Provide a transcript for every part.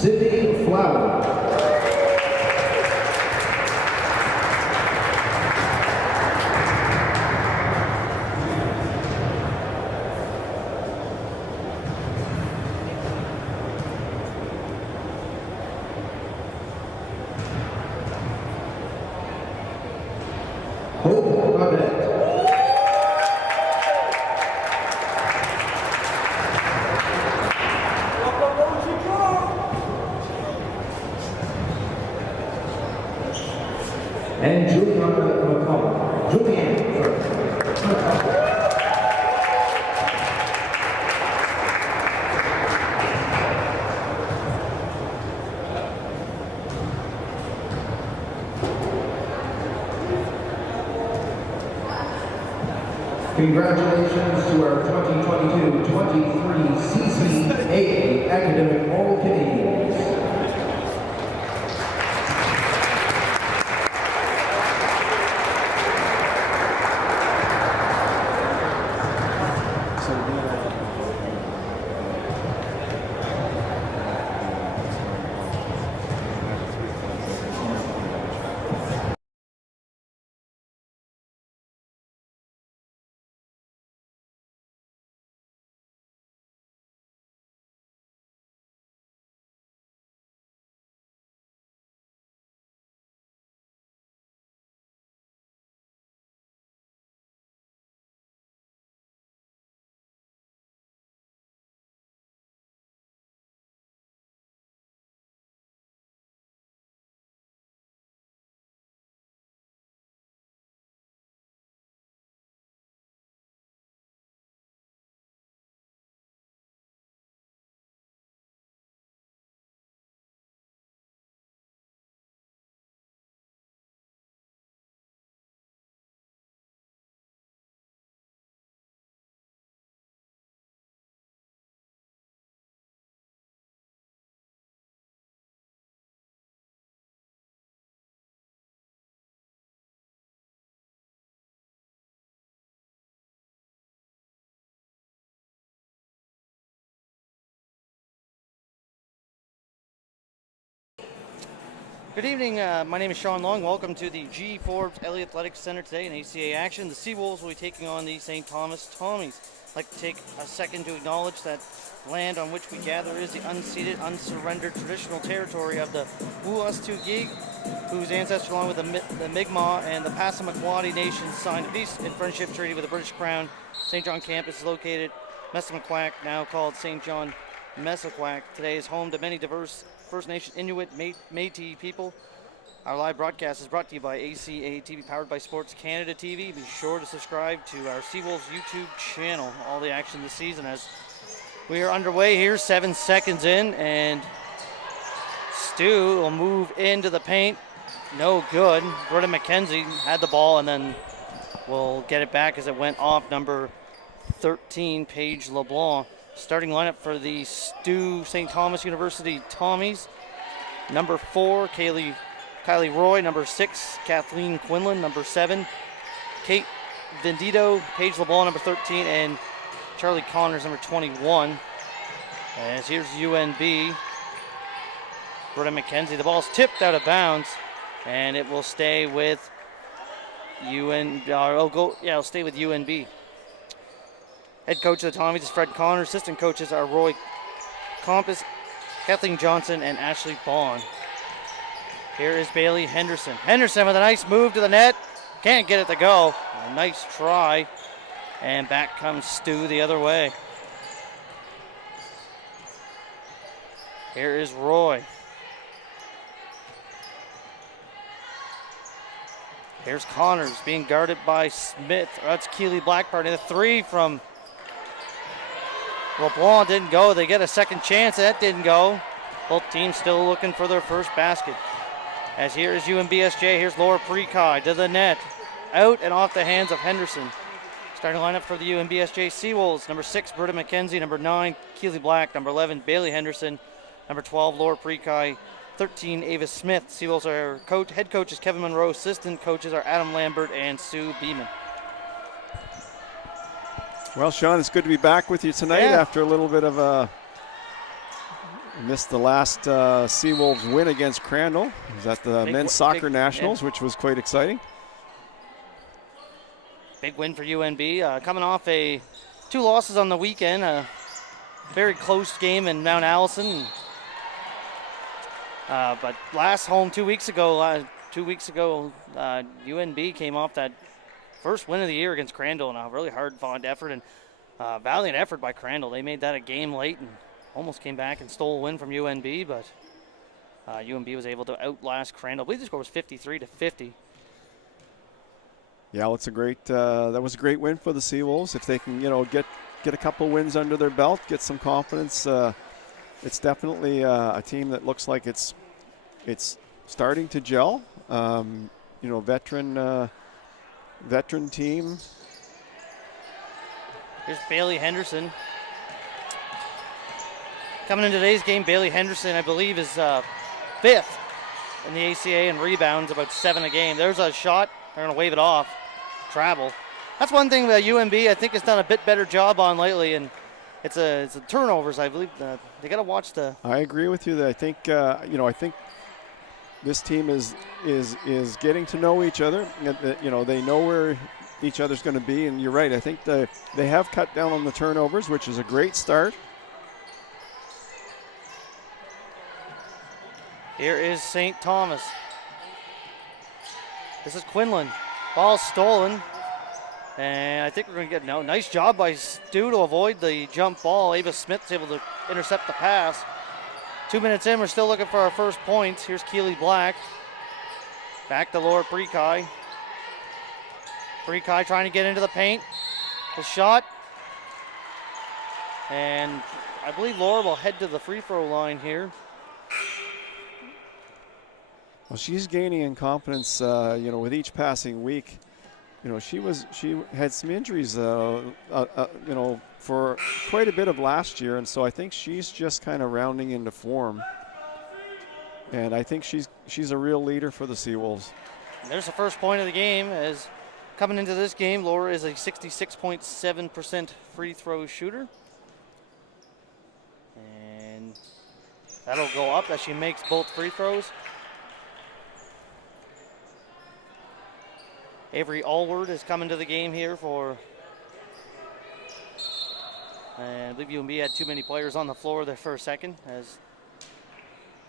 Sydney Flower. Hope Garnett. And Juliana McCall. Julianne first. Congratulations to our 2022-23 CCAA Academic All-Canadians. Good evening, my name is Sean Long. Welcome to the G. Forbes Elliott Athletic Center today in ACAA action. The Seawolves will be taking on the St. Thomas Tommies. I'd like to take a second to acknowledge that land on which we gather is the unceded, unsurrendered traditional territory of the Woo-Us-Too-Geek, whose ancestors, along with the Mi'kmaq and the Passamaquoddy nations, signed a peace and friendship treaty with the British Crown. St. John campus is located Messamaquack, now called St. John Messaquack. Today is home to many diverse First Nation, Inuit, Métis people. Our live broadcast is brought to you by ACAA TV, powered by Sports Canada TV. Be sure to subscribe to our Seawolves YouTube channel. All the action this season as we are underway here, 7 seconds in, and STU will move into the paint. No good. Britta McKenzie had the ball and then will get it back as it went off number 13, Paige LeBlanc. Starting lineup for the STU St. Thomas University Tommies. Number 4, Kylie Roy. Number 6, Kathleen Quinlan. Number 7, Kate Vendito. Paige LeBlanc, number 13. And Charlie Connors, number 21. As here's UNB. Britta McKenzie. The ball's tipped out of bounds. And it will stay with it'll stay with UNB. Head coach of the Tommies is Fred Connor. Assistant coaches are Roy Compass, Kathleen Johnson, and Ashley Bond. Here is Bailey Henderson. Henderson with a nice move to the net. Can't get it to go. A nice try. And back comes STU the other way. Here is Roy. Here's Connors being guarded by Smith. That's Keely Blackburn. And a 3 from LeBlanc didn't go. They get a second chance. That didn't go. Both teams still looking for their first basket. As here is UNBSJ. Here's Laura Prekai to the net. Out and off the hands of Henderson. Starting lineup for the UNBSJ Seawolves. Number 6, Britta McKenzie. Number 9, Keely Black. Number 11, Bailey Henderson. Number 12, Laura Prekai. 13, Ava Smith. Seawolves are head coach is Kevin Monroe. Assistant coaches are Adam Lambert and Sue Beeman. Well, Sean, it's good to be back with you tonight after a little bit of a Missed the last Seawolves win against Crandall. It was at the Men's Soccer Nationals, which was quite exciting. Big win for UNB. Coming off 2 losses on the weekend. A very close game in Mount Allison. But last home 2 weeks ago, UNB came off that first win of the year against Crandall in a really hard-fought effort, and valiant effort by Crandall. They made that a game late and almost came back and stole a win from UNB, but UNB was able to outlast Crandall. I believe the score was 53-50. Yeah, well, it's a great. That was a great win for the Seawolves. If they can, get a couple wins under their belt, get some confidence. It's definitely a team that looks like it's starting to gel. Veteran team. Here's Bailey Henderson. Coming into today's game, Bailey Henderson, I believe, is 5th in the ACAA in rebounds, about 7 a game. There's a shot. They're going to wave it off. Travel. That's one thing that UNB, I think, has done a bit better job on lately, and it's the turnovers. I believe they got to watch the. I agree with you. That I think I think this team is getting to know each other. They know where each other's going to be, and you're right. I think they have cut down on the turnovers, which is a great start. Here is St. Thomas. This is Quinlan. Ball stolen. And I think we're going to get nice job by STU to avoid the jump ball. Ava Smith's able to intercept the pass. 2 minutes in, we're still looking for our first points. Here's Keely Black. Back to Laura Prekai. Prekai trying to get into the paint. The shot. And I believe Laura will head to the free throw line here. Well, she's gaining in confidence, with each passing week. She had some injuries, for quite a bit of last year, and so I think she's just kind of rounding into form. And I think she's a real leader for the Seawolves. There's the first point of the game. As coming into this game, Laura is a 66.7% free throw shooter. And that'll go up as she makes both free throws. Avery Allward is coming to the game here for, and I believe UNB had too many players on the floor there for a second, as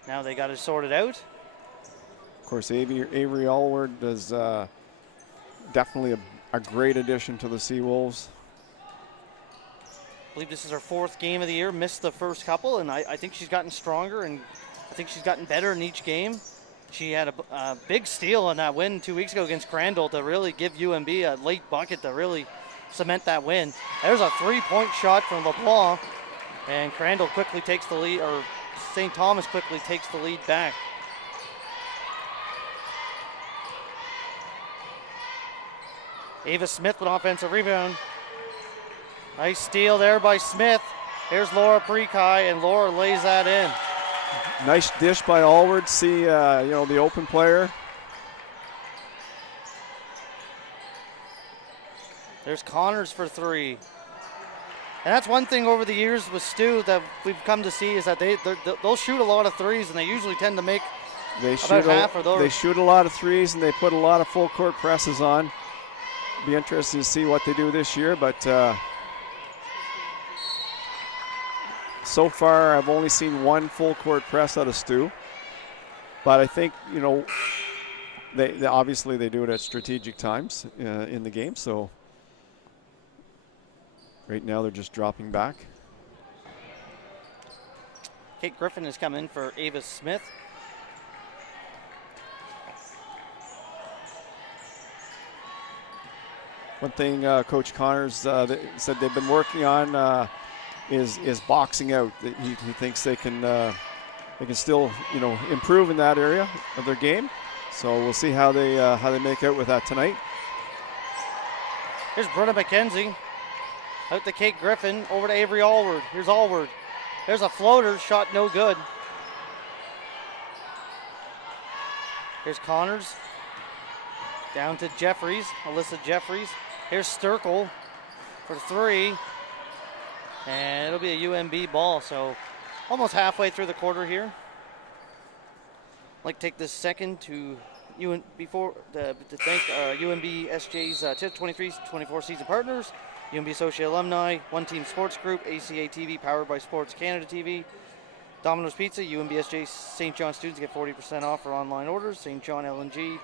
now they got it sorted out. Of course, Avery Allward is definitely a great addition to the Seawolves. I believe this is her 4th game of the year, missed the first couple, and I think she's gotten stronger, and I think she's gotten better in each game. She had a big steal on that win 2 weeks ago against Crandall to really give UNB a late bucket to really cement that win. There's a 3-point shot from LeBlanc, and Crandall quickly takes the lead, or St. Thomas quickly takes the lead back. Ava Smith with offensive rebound. Nice steal there by Smith. Here's Laura Prekai, and Laura lays that in. Nice dish by Allward. See, the open player. There's Connors for 3. And that's one thing over the years with STU that we've come to see is that they'll shoot a lot of threes, and they usually tend to make about half of those. They shoot a lot of threes, and they put a lot of full court presses on. Be interesting to see what they do this year, but so far I've only seen 1 full court press out of STU. But I think, they obviously they do it at strategic times in the game, so right now they're just dropping back. Kate Griffin has come in for Ava Smith. One thing Coach Connors said they've been working on is boxing out. He thinks they can still improve in that area of their game. So we'll see how they make out with that tonight. Here's Bruna McKenzie. Out to Kate Griffin, over to Avery Allward. Here's Allward. There's a floater, shot no good. Here's Connors. Down to Jeffries, Alyssa Jeffries. Here's Sturkle for 3. And it'll be a UNB ball. So almost halfway through the quarter here. I'd like to take this second to thank UNBSJ's 23-24 season partners, UNBSJ alumni, One Team Sports Group, ACAA TV powered by Sports Canada TV, Domino's Pizza, UNBSJ St. John students get 40% off for online orders, St. John LNG,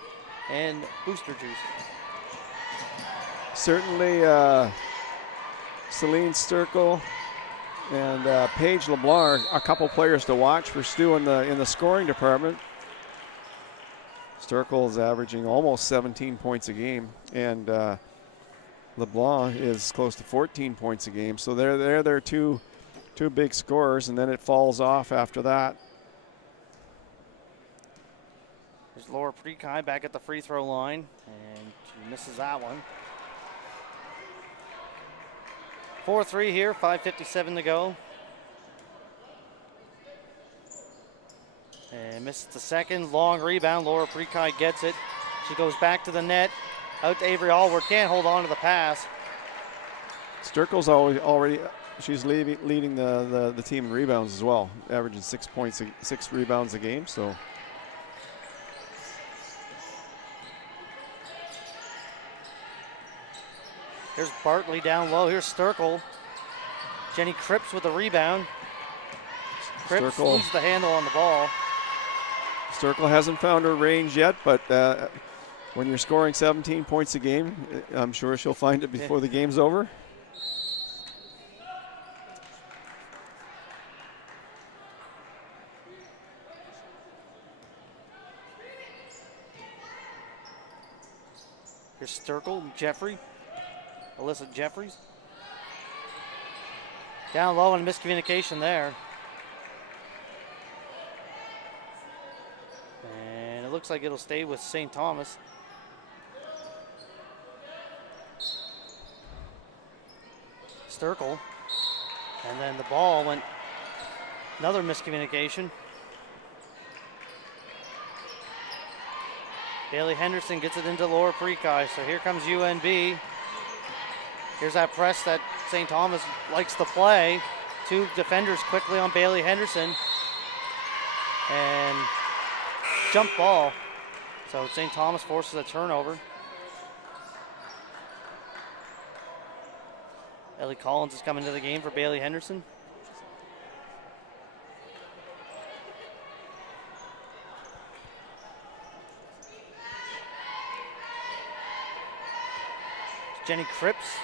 and Booster Juice. Certainly, Celine Sturkle and Paige LeBlanc are a couple players to watch for Stu in the scoring department. Sturkle is averaging almost 17 points a game, and LeBlanc is close to 14 points a game. So they're two big scorers, and then it falls off after that. There's Laura Prekai back at the free throw line, and she misses that one. 4-3 here, 5:57 to go. And misses the second, long rebound. Laura Prekai gets it. She goes back to the net, out to Avery Allward, can't hold on to the pass. Sturkle's already she's leading the team in rebounds as well, averaging 6 points, 6 rebounds a game. So here's Bartley down low. Here's Sturkle. Jenny Cripps with the rebound. Cripps loses the handle on the ball. Sturkle hasn't found her range yet, but when you're scoring 17 points a game, I'm sure she'll find it before the game's over. Here's Sturkle, Jeffrey, Alyssa Jeffries. Down low and miscommunication there. And it looks like it'll stay with St. Thomas. Sturkle. And then the ball went, another miscommunication. Bailey Henderson gets it into Laura Prekai. So here comes UNB. Here's that press that St. Thomas likes to play. 2 defenders quickly on Bailey Henderson. And jump ball. So St. Thomas forces a turnover. Ellie Collins is coming to the game for Bailey Henderson. Jenny Cripps.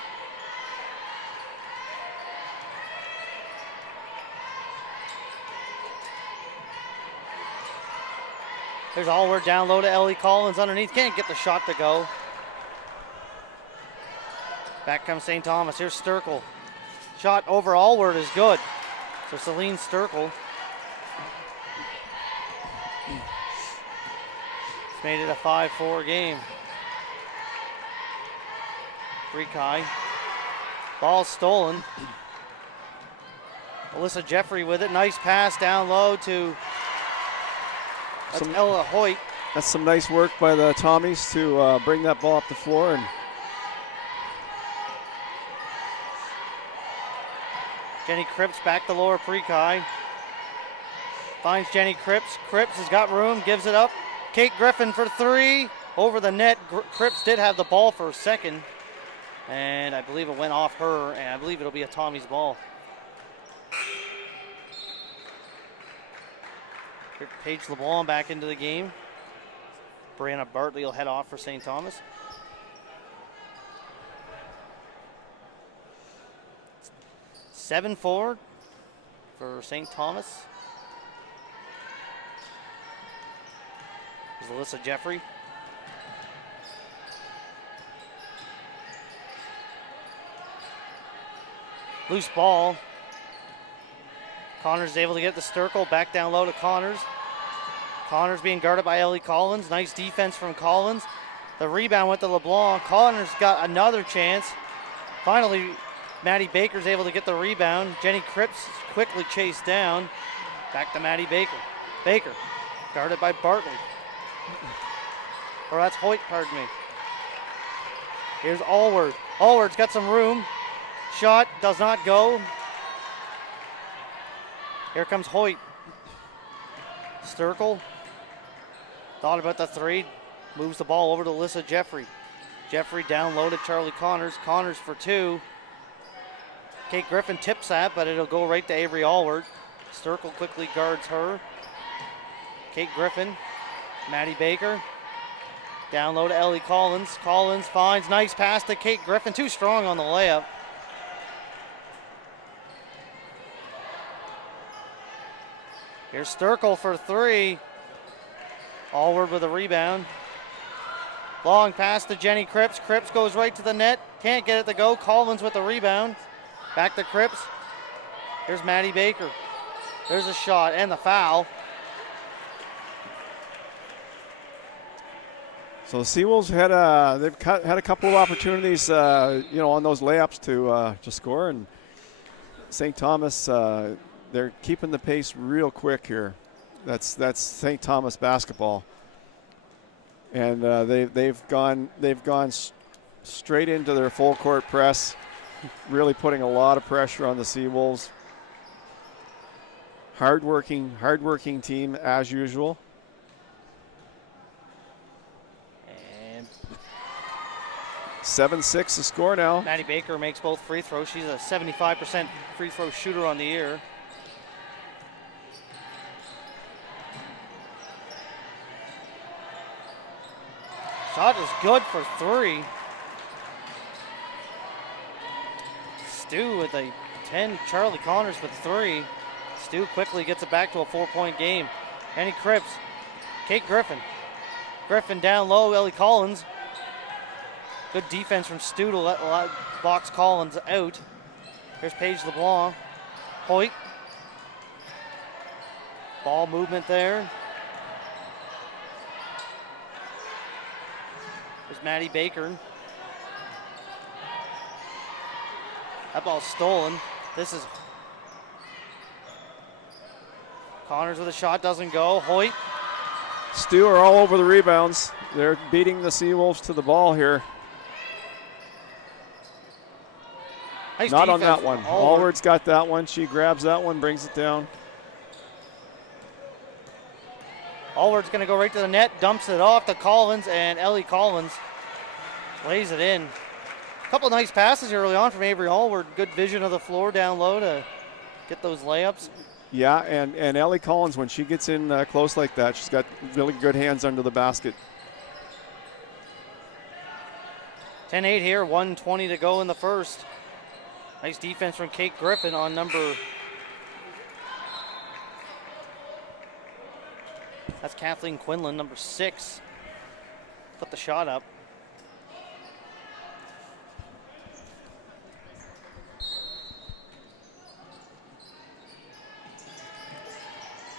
There's Allward down low to Ellie Collins underneath. Can't get the shot to go. Back comes St. Thomas. Here's Sturkle. Shot over Allward is good. So Celine Sturkle. It's made it a 5-4 game. Prekai. Ball stolen. Alyssa Jeffrey with it. Nice pass down low to Ella Hoyt. That's some nice work by the Tommies to bring that ball up the floor. And Jenny Cripps back to Laura Prekai. Finds Jenny Cripps. Cripps has got room, gives it up. Kate Griffin for 3. Over the net. Cripps did have the ball for a second. And I believe it went off her, and I believe it'll be a Tommy's ball. Paige LeBlanc back into the game. Brianna Bartley will head off for St. Thomas. (7-4) for St. Thomas. There's Alyssa Jeffrey. Loose ball. Connors is able to get the Sturkle. Back down low to Connors. Connors being guarded by Ellie Collins. Nice defense from Collins. The rebound went to LeBlanc. Connors got another chance. Finally, Maddie Baker's able to get the rebound. Jenny Cripps quickly chased down. Back to Maddie Baker. Baker, guarded by Bartley. Or that's Hoyt, pardon me. Here's Allward. Allward's got some room. Shot does not go. Here comes Hoyt. Sturkle. Thought about the three. Moves the ball over to Alyssa Jeffrey. Jeffrey down low to Charlie Connors. Connors for two. Kate Griffin tips that, but it'll go right to Avery Allward. Sturkle quickly guards her. Kate Griffin. Maddie Baker. Down low to Ellie Collins. Collins finds nice pass to Kate Griffin. Too strong on the layup. Here's Sturkle for three. Allward with a rebound. Long pass to Jenny Cripps. Cripps goes right to the net. Can't get it to go. Collins with the rebound. Back to Cripps. Here's Maddie Baker. There's a shot and the foul. So the Seawolves had a couple of opportunities, on those layups to score, and St. Thomas they're keeping the pace real quick here. That's St. Thomas basketball, and they've gone straight into their full court press, really putting a lot of pressure on the Seawolves. Hardworking team as usual. 7-6 the score now. Maddie Baker makes both free throws. She's a 75% free throw shooter on the year. Shot is good for three. Stu with a 10. Charlie Connors with three. Stu quickly gets it back to a 4-point game. Annie Cripps. Kate Griffin. Griffin down low. Ellie Collins. Good defense from Stu to let box Collins out. Here's Paige LeBlanc. Hoyt. Ball movement there. There's Maddie Baker. That ball's stolen. This is Connors with a shot, doesn't go. Hoyt. Stu are all over the rebounds. They're beating the Seawolves to the ball here. Nice Not defense. on that one. Allward's got that one. She grabs that one, brings it down. Allward's going to go right to the net, dumps it off to Collins, and Ellie Collins lays it in. A couple nice passes early on from Avery Allward. Good vision of the floor down low to get those layups. Yeah, and Ellie Collins, when she gets in close like that, she's got really good hands under the basket. 10-8 here, 1:20 to go in the first. Nice defense from Kate Griffin on number. That's Kathleen Quinlan, number 6. Put the shot up.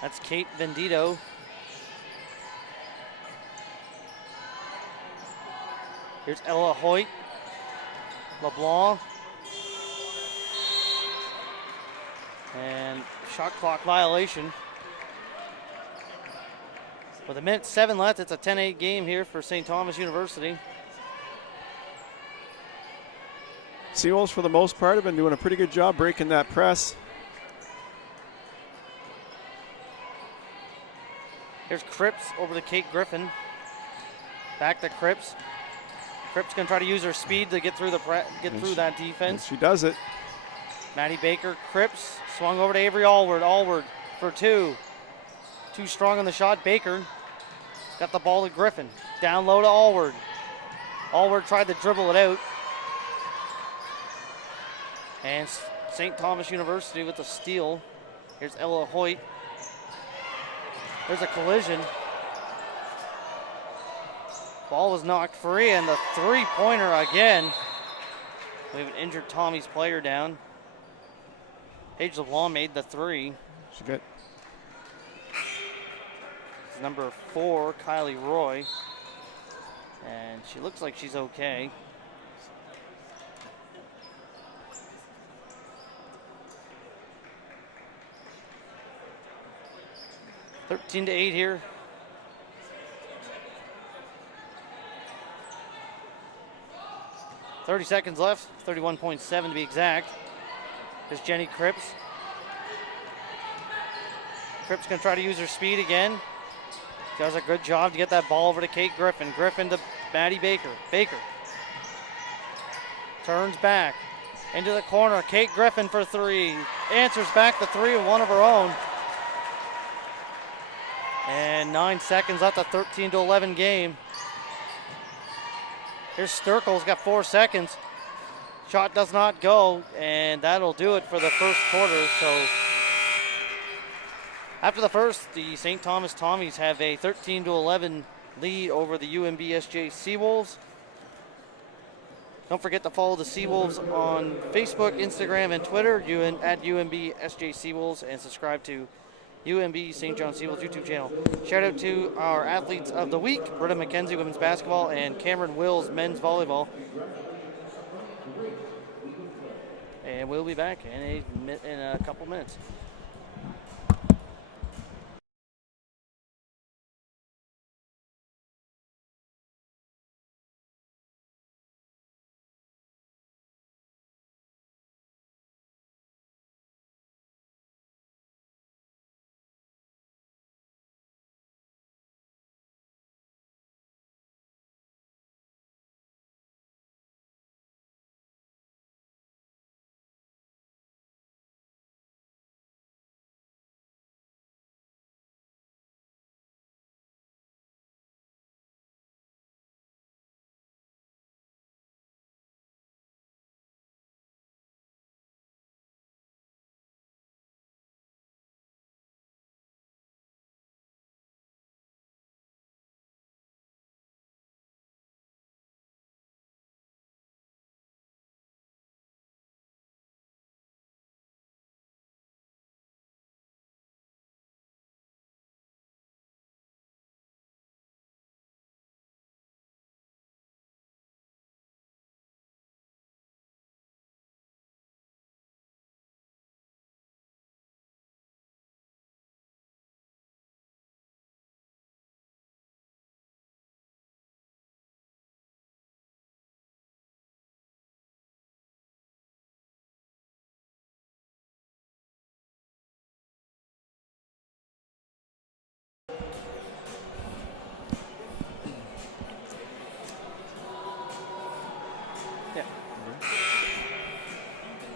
That's Kate Vendito. Here's Ella Hoyt. LeBlanc. And shot clock violation. With 1:07 left, it's a 10-8 game here for St. Thomas University. Seawolves, for the most part, have been doing a pretty good job breaking that press. Here's Cripps over to Kate Griffin. Back to Cripps. Cripps gonna try to use her speed to get through that defense. She does it. Maddie Baker, Cripps, swung over to Avery Allward. Allward for two. Too strong on the shot. Baker got the ball to Griffin. Down low to Allward. Allward tried to dribble it out. And St. Thomas University with the steal. Here's Ella Hoyt. There's a collision. Ball was knocked free, and the three-pointer again. We have an injured Tommy's player down. Paige LeBlanc made the three. She's good. It's number 4, Kylie Roy. And she looks like she's okay. (13 to 8) here. (30 seconds left, 31.7 to be exact. There's Jenny Cripps. Tripp's going to try to use her speed again. Does a good job to get that ball over to Kate Griffin. Griffin to Maddie Baker. Baker turns back into the corner. Kate Griffin for three. Answers back the three of one of her own. And 9 seconds left, a 13-11 game. Here's Sturkle's got 4 seconds. Shot does not go, and that'll do it for the first quarter. So after the first, the St. Thomas Tommies have a 13-11 lead over the UNBSJ Seawolves. Don't forget to follow the Seawolves on Facebook, Instagram, and Twitter at UNBSJ Seawolves, and subscribe to UNB St. John Seawolves YouTube channel. Shout out to our athletes of the week, Britta McKenzie, women's basketball, and Cameron Wills, men's volleyball. And we'll be back in a couple minutes.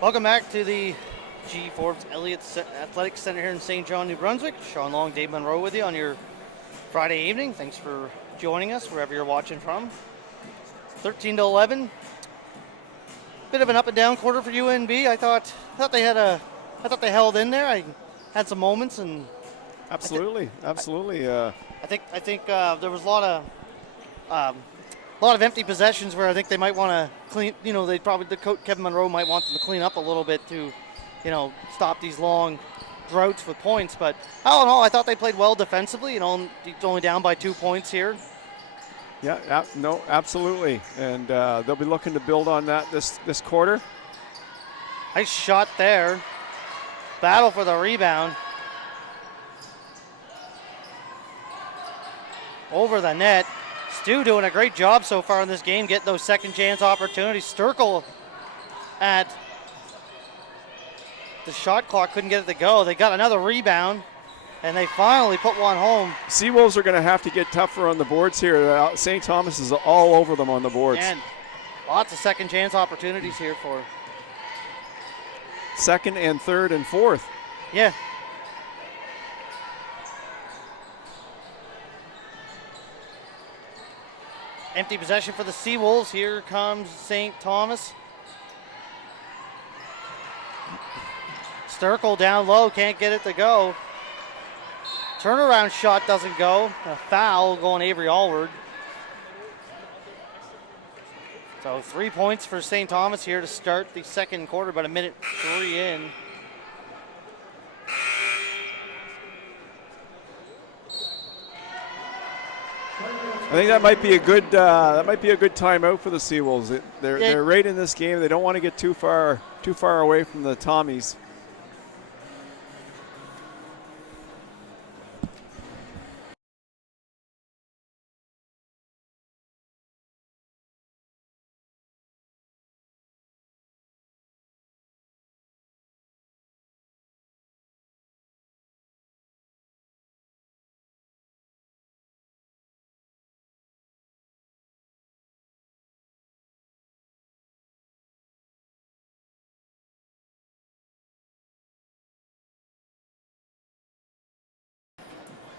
Welcome back to the G. Forbes Elliott Athletic Center here in St. John, New Brunswick. Sean Long, Dave Monroe with you on your Friday evening. Thanks for joining us wherever you're watching from. 13-11. Bit of an up and down quarter for UNB. I thought they held in there. I had some moments and Absolutely. I think there was a lot of empty possessions where I think they might want to clean. The coach Kevin Monroe might want them to clean up a little bit to, stop these long droughts with points. But all in all, I thought they played well defensively. It's only down by 2 points here. Yeah, no, absolutely, and they'll be looking to build on that this quarter. Nice shot there. Battle for the rebound. Over the net. STU doing a great job so far in this game, getting those second chance opportunities. Sturkle at the shot clock couldn't get it to go. They got another rebound, and they finally put one home. Seawolves are going to have to get tougher on the boards here. St. Thomas is all over them on the boards. And lots of second chance opportunities here for second and third and fourth. Yeah. Empty possession for the Seawolves. Here comes St. Thomas. Sturkle down low, can't get it to go. Turnaround shot doesn't go. A foul going Avery Allward. So 3 points for St. Thomas here to start the second quarter, about 1:03 in. I think that might be a good timeout for the Seawolves. They're right in this game. They don't want to get too far away from the Tommies.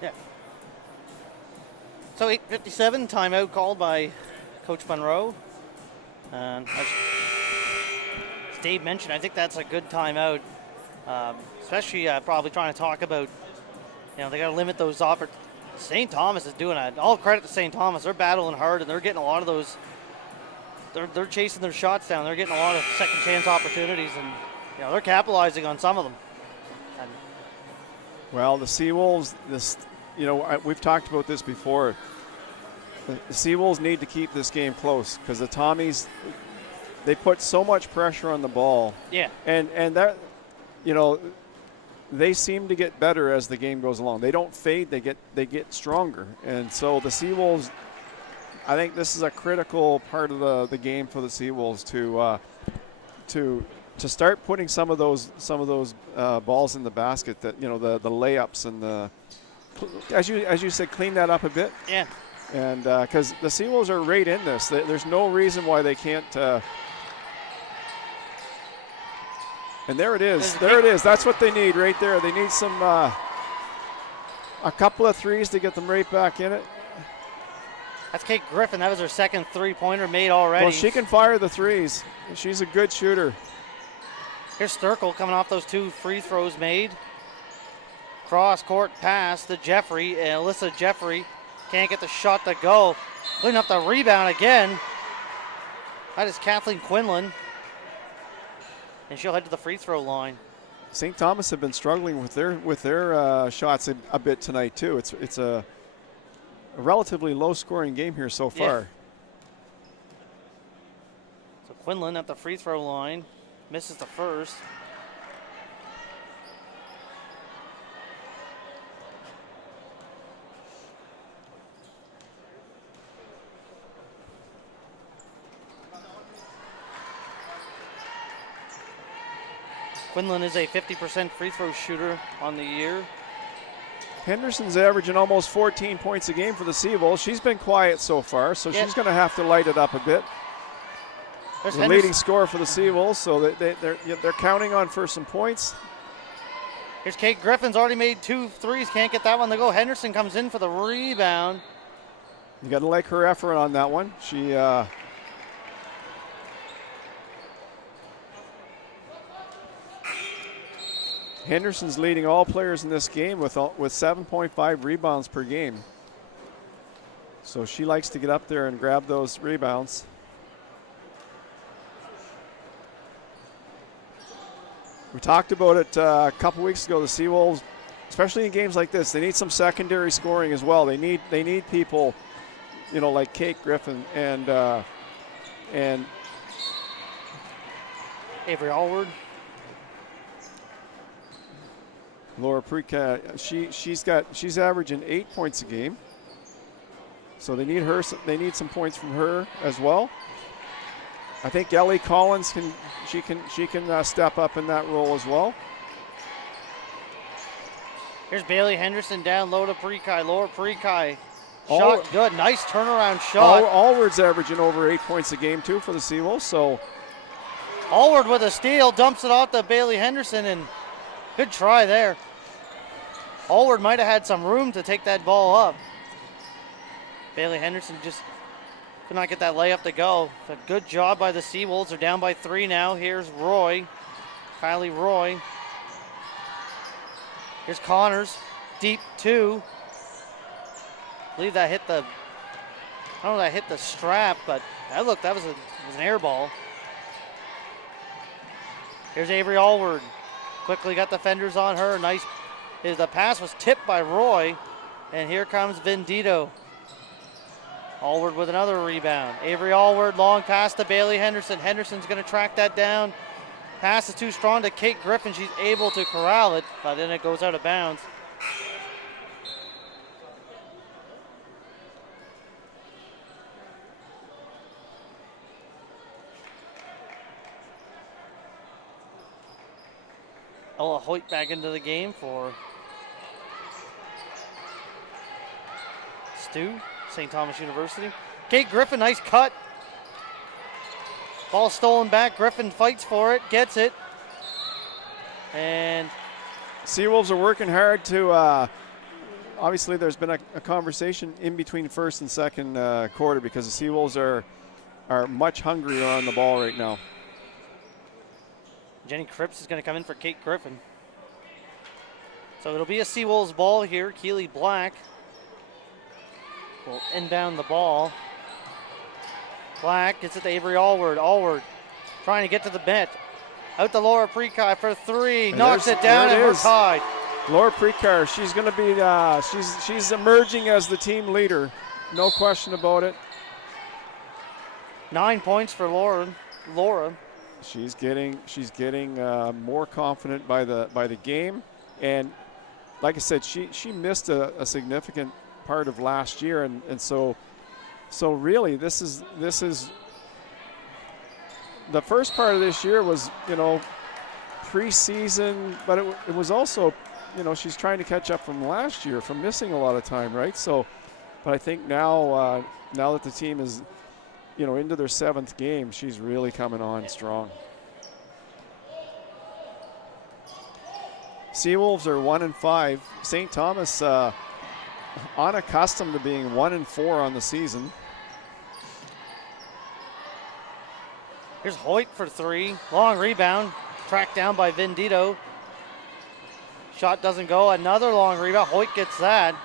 Yeah. So 8:57, timeout called by Coach Monroe. And as Dave mentioned, I think that's a good timeout, especially probably trying to talk about, they got to limit those offers. St. Thomas is doing it. All credit to St. Thomas. They're battling hard, and they're getting a lot of those. They're chasing their shots down. They're getting a lot of second chance opportunities, and they're capitalizing on some of them. And well, the Seawolves, we've talked about this before. The Seawolves need to keep this game close because the Tommies, they put so much pressure on the ball. Yeah. And that, they seem to get better as the game goes along. They don't fade, they get stronger. And so the Seawolves, I think this is a critical part of the game for the Seawolves to start putting some of those balls in the basket, that the layups and the, as you said, clean that up a bit. Yeah. And because the Seawolves are right in this, there's no reason why they can't. And there it is. There it is. That's what they need right there. They need some a couple of threes to get them right back in it. That's Kate Griffin. That was her second three-pointer made already. Well, she can fire the threes. She's a good shooter. Here's Sturkle coming off those 2 free throws made. Cross-court pass to Jeffrey. And Alyssa Jeffrey can't get the shot to go. Cleaning up the rebound again. That is Kathleen Quinlan. And she'll head to the free throw line. St. Thomas have been struggling with their shots a bit tonight too. It's a relatively low-scoring game here so far. Yeah. So Quinlan at the free throw line misses the first. Quinlan is a 50% free throw shooter on the year. Henderson's averaging almost 14 points a game for the Seawolves. She's been quiet so far, so she's going to have to light it up a bit. The leading scorer for the Seawolves, so they're counting on for some points. Here's Kate Griffin's already made 2 threes. Can't get that one to go. Henderson comes in for the rebound. You got to like her effort on that one. She Henderson's leading all players in this game with 7.5 rebounds per game. So she likes to get up there and grab those rebounds. We talked about it a couple weeks ago. The Seawolves, especially in games like this, they need some secondary scoring as well. They need people, like Kate Griffin and Avery Allward. Laura Preka, she's averaging 8 points a game. So they need some points from her as well. I think Ellie Collins can step up in that role as well. Here's Bailey Henderson down low to Prekai. Laura Prekai. Shot good. Nice turnaround shot. Allward's averaging over 8 points a game too for the Seawolves. So Allward with a steal, dumps it off to Bailey Henderson, and good try there. Allward might have had some room to take that ball up. Bailey Henderson just could not get that layup to go. But good job by the Seawolves. They're down by 3 now. Here's Roy. Kylie Roy. Here's Connors. Deep 2. I believe that hit the, I don't know if that hit the strap, but that was an air ball. Here's Avery Allward. Quickly got defenders on her. Nice. The pass was tipped by Roy. And here comes Vendito. Allward with another rebound. Avery Allward, long pass to Bailey Henderson. Henderson's going to track that down. Pass is too strong to Kate Griffin. She's able to corral it, but then it goes out of bounds. Ella Hoyt back into the game for STU, St. Thomas University. Kate Griffin, nice cut. Ball stolen back. Griffin fights for it, gets it. And Seawolves are working hard to obviously there's been a conversation in between first and second quarter because the Seawolves are much hungrier on the ball right now. Jenny Cripps is going to come in for Kate Griffin. So it'll be a Seawolves ball here. Keely Black will inbound the ball. Black gets it to Avery Allward. Allward trying to get to the net. Out to Laura Precai for three. Knocks it down and we're tied. Laura Precai, she's going to be, she's emerging as the team leader. No question about it. 9 points for Laura. She's getting more confident by the game, and like I said, she missed a significant part of last year, and so really this is the first part of this year was, you know, preseason, but it was also, you know, she's trying to catch up from last year from missing a lot of time, right? So, but I think now that the team is, you know, into their 7th game, she's really coming on strong. Seawolves are 1-5. St. Thomas unaccustomed to being 1-4 on the season. Here's Hoyt for three. Long rebound. Tracked down by Vendito. Shot doesn't go. Another long rebound. Hoyt gets that.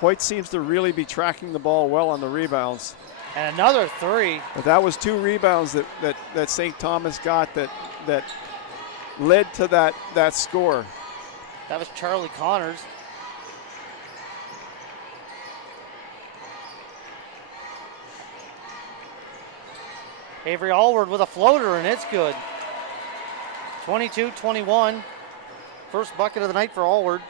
Hoyt seems to really be tracking the ball well on the rebounds. And another three. But that was 2 rebounds that St. Thomas got that led to that score. That was Charlie Connors. Avery Allward with a floater, and it's good. 22-21. First bucket of the night for Allward.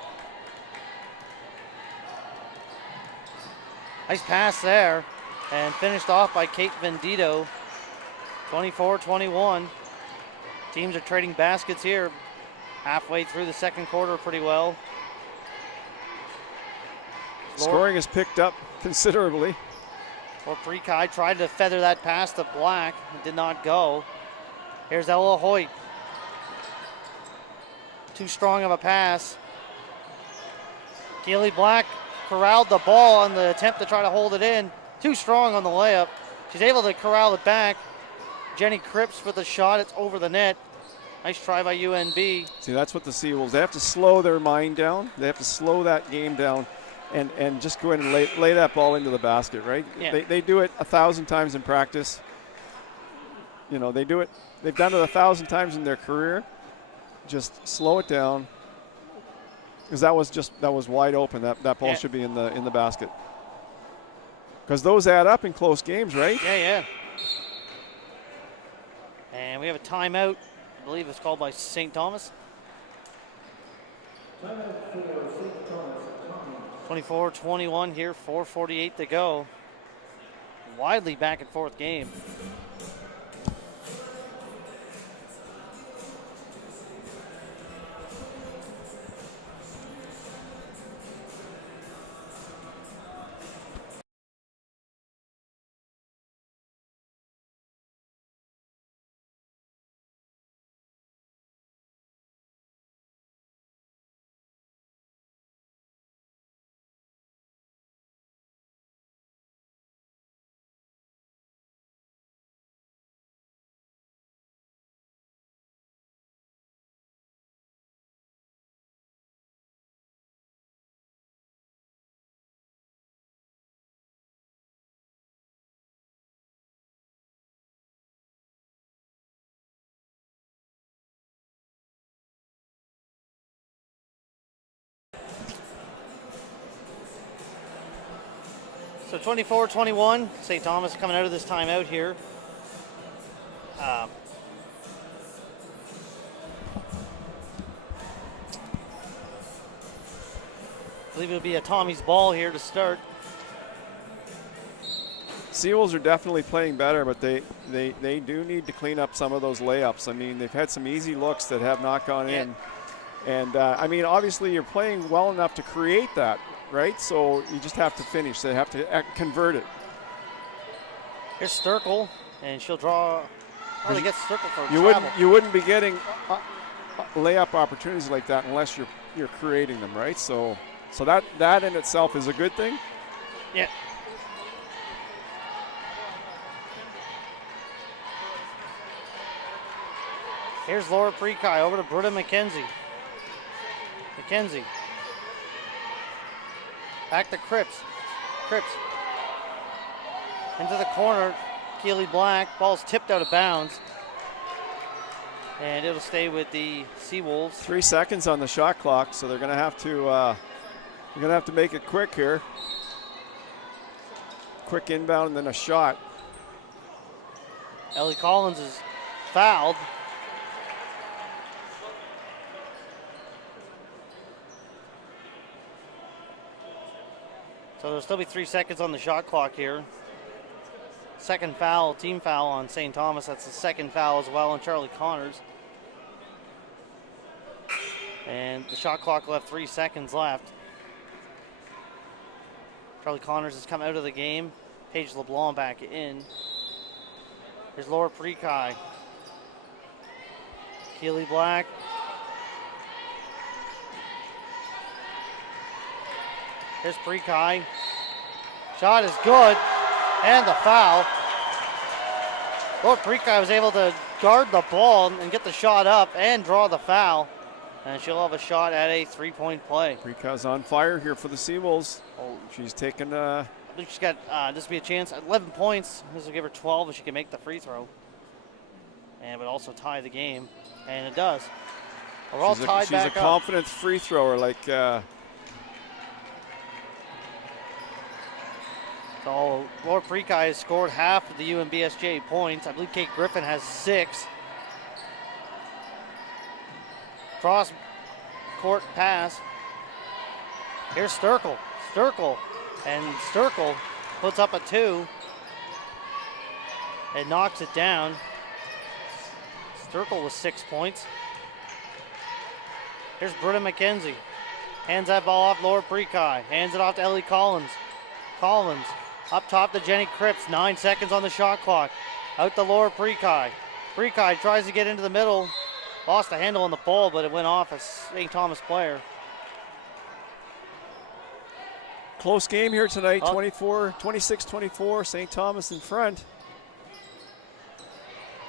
Nice pass there. And finished off by Kate Vendito. 24-21. Teams are trading baskets here. Halfway through the second quarter pretty well. Scoring has picked up considerably. Or Precai tried to feather that pass to Black. It did not go. Here's Ella Hoyt. Too strong of a pass. Keely Black corralled the ball on the attempt to try to hold it in. Too strong on the layup. She's able to corral it back. Jenny Cripps for the shot. It's over the net. Nice try by UNB. See, that's what the Seawolves, they have to slow their mind down. They have to slow that game down and just go ahead and lay that ball into the basket, right? Yeah. They do it 1,000 times in practice. You know, they do it. They've done it 1,000 times in their career. Just slow it down, because that was wide open. That ball should be in the basket. Because those add up in close games, right? Yeah. And we have a timeout. I believe it's called by St. Thomas. 24-21 here, 4:48 to go. Widely back and forth game. So 24-21, St. Thomas coming out of this timeout here. I believe it'll be a Tommy's ball here to start. Seawolves are definitely playing better, but they do need to clean up some of those layups. I mean, they've had some easy looks that have not gone in. And, I mean, obviously you're playing well enough to create that, right? So you just have to finish. They have to convert it. Here's Sturkle, and she'll draw. Oh, they get Sturkle for you wouldn't be getting layup opportunities like that unless you're creating them, right? So So that in itself is a good thing. Yeah. Here's Laura Prekai over to Britta McKenzie. McKenzie. Back to Cripps. Cripps. Into the corner. Keely Black. Ball's tipped out of bounds. And it'll stay with the Seawolves. 3 seconds on the shot clock, so they're going to have to make it quick here. Quick inbound and then a shot. Ellie Collins is fouled. So there'll still be 3 seconds on the shot clock here. Second foul, team foul on St. Thomas. That's the second foul as well on Charlie Connors. And the shot clock left 3 seconds left. Charlie Connors has come out of the game. Paige LeBlanc back in. Here's Laura Prekai. Keely Black. Here's Prekai. Shot is good. And the foul. Laura Prekai was able to guard the ball and get the shot up and draw the foul. And she'll have a shot at a 3-point play. Prekai's on fire here for the Seawolves. Oh, she's taken. I think she's got this will be a chance. 11 points. This will give her 12 if she can make the free throw. And it would also tie the game. And it does. We're all tied back up. She's a confident free thrower. So Laura Prekai has scored half of the UNBSJ points. I believe Kate Griffin has 6. Cross court pass. Here's Sturkle. And Sturkle puts up a 2 and knocks it down. Sturkle with 6 points. Here's Britta McKenzie. Hands that ball off Laura Prekai. Hands it off to Ellie Collins. Collins up top to Jenny Cripps. 9 seconds on the shot clock. Out to Laura Prekai. Prekai tries to get into the middle. Lost a handle on the ball, but it went off a St. Thomas player. Close game here tonight, 26-24, St. Thomas in front.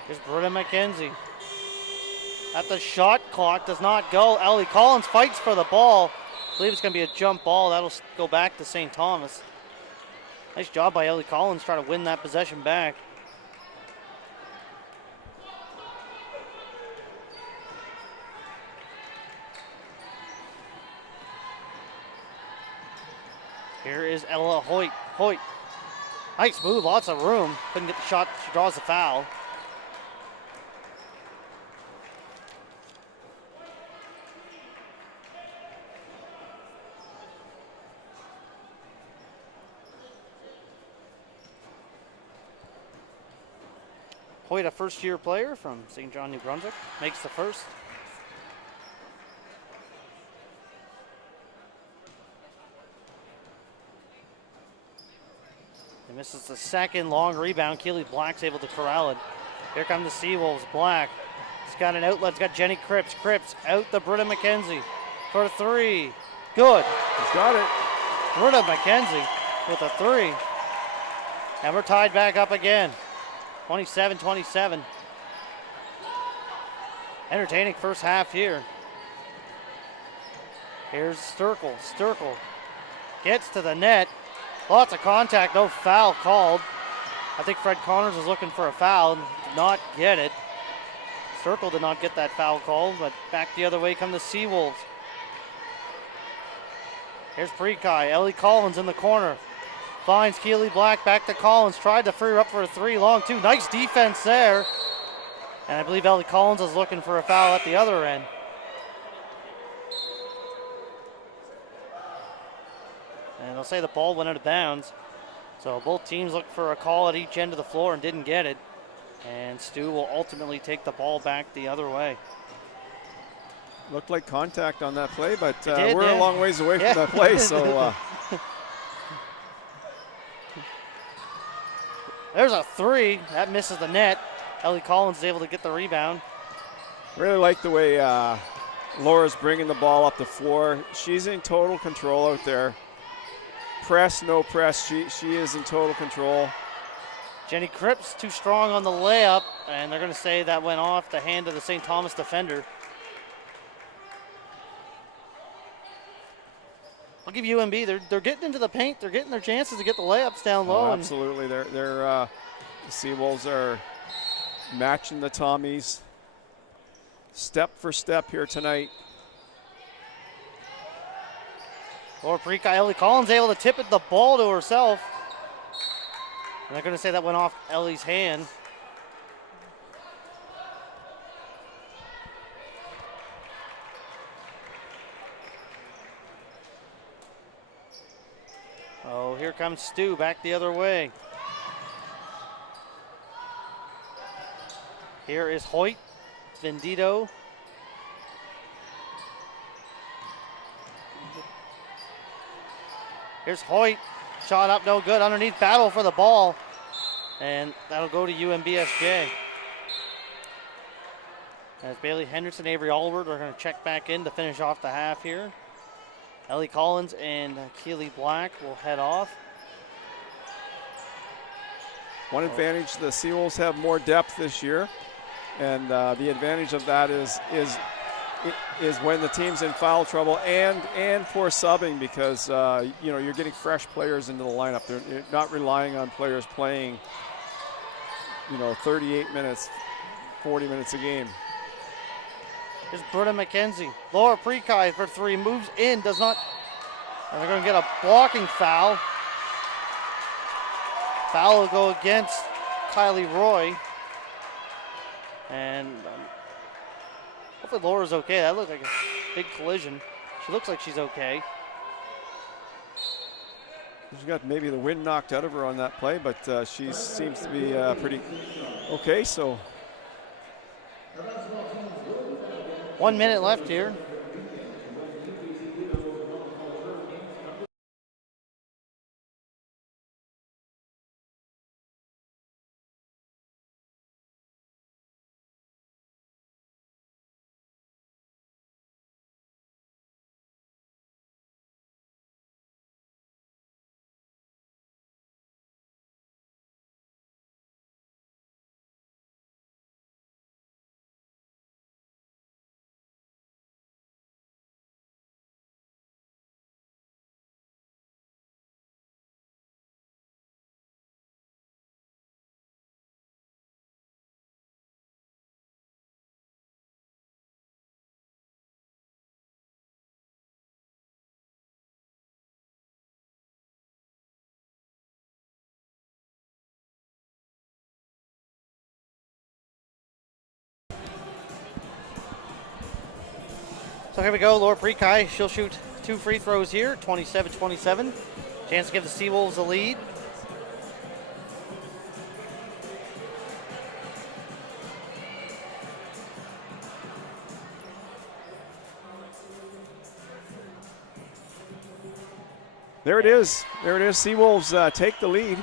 Here's Britta McKenzie. At the shot clock, does not go. Ellie Collins fights for the ball. I believe it's going to be a jump ball. That'll go back to St. Thomas. Nice job by Ellie Collins trying to win that possession back. Here is Ella Hoyt. Nice move, lots of room. Couldn't get the shot, she draws the foul. Hoyt, a first-year player from St. John, New Brunswick, makes the first. He misses the second. Long rebound. Keely Black's able to corral it. Here come the Seawolves. Black. He's got an outlet. He's got Jenny Cripps. Cripps out to Britta McKenzie for 3. Good. He's got it. Britta McKenzie with a 3. And we're tied back up again. 27-27. Entertaining first half here. Here's Sturkle. Sturkle gets to the net. Lots of contact, no foul called. I think Fred Connors was looking for a foul and did not get it. Sturkle did not get that foul called, but back the other way come the Seawolves. Here's Prekai. Ellie Collins in the corner. Finds Keely Black, back to Collins. Tried to free her up for a 3, long 2. Nice defense there. And I believe Ellie Collins is looking for a foul at the other end. And they'll say the ball went out of bounds. So both teams looked for a call at each end of the floor and didn't get it. And STU will ultimately take the ball back the other way. Looked like contact on that play, but did, we're a long ways away from that play. So there's a 3. That misses the net. Ellie Collins is able to get the rebound. really like the way Laura's bringing the ball up the floor. She's in total control out there. Press, no press, she is in total control. Jenny Cripps too strong on the layup, and they're going to say that went off the hand of the St. Thomas defender. I'll give UNB, they're getting into the paint, they're getting their chances to get the layups down low. Oh, absolutely, the Seawolves are matching the Tommies step for step here tonight. Laura Parika, Ellie Collins able to tip it the ball to herself. And they're going to say that went off Ellie's hand. Oh, here comes Stu back the other way. Here is Hoyt, Vendito. Here's Hoyt, shot up, no good. Underneath, battle for the ball. And that'll go to UNBSJ. As Bailey Henderson, Avery Allward are going to check back in to finish off the half here. Ellie Collins and Keely Black will head off. One advantage, the Seawolves have more depth this year, and the advantage of that is when the team's in foul trouble and for subbing, because you're getting fresh players into the lineup. You're not relying on players playing 38 minutes, 40 minutes a game. Here's Britta McKenzie. Laura Prekai for three, moves in, does not, and they're going to get a blocking foul. Foul will go against Kylie Roy. And hopefully Laura's okay. That looked like a big collision. She looks like she's okay. She's got maybe the wind knocked out of her on that play, but she seems to be pretty okay. So 1 minute left here. So here we go, Laura Prekai, she'll shoot 2 free throws here, 27-27. Chance to give the Seawolves a lead. there it is. There it is. Seawolves take the lead.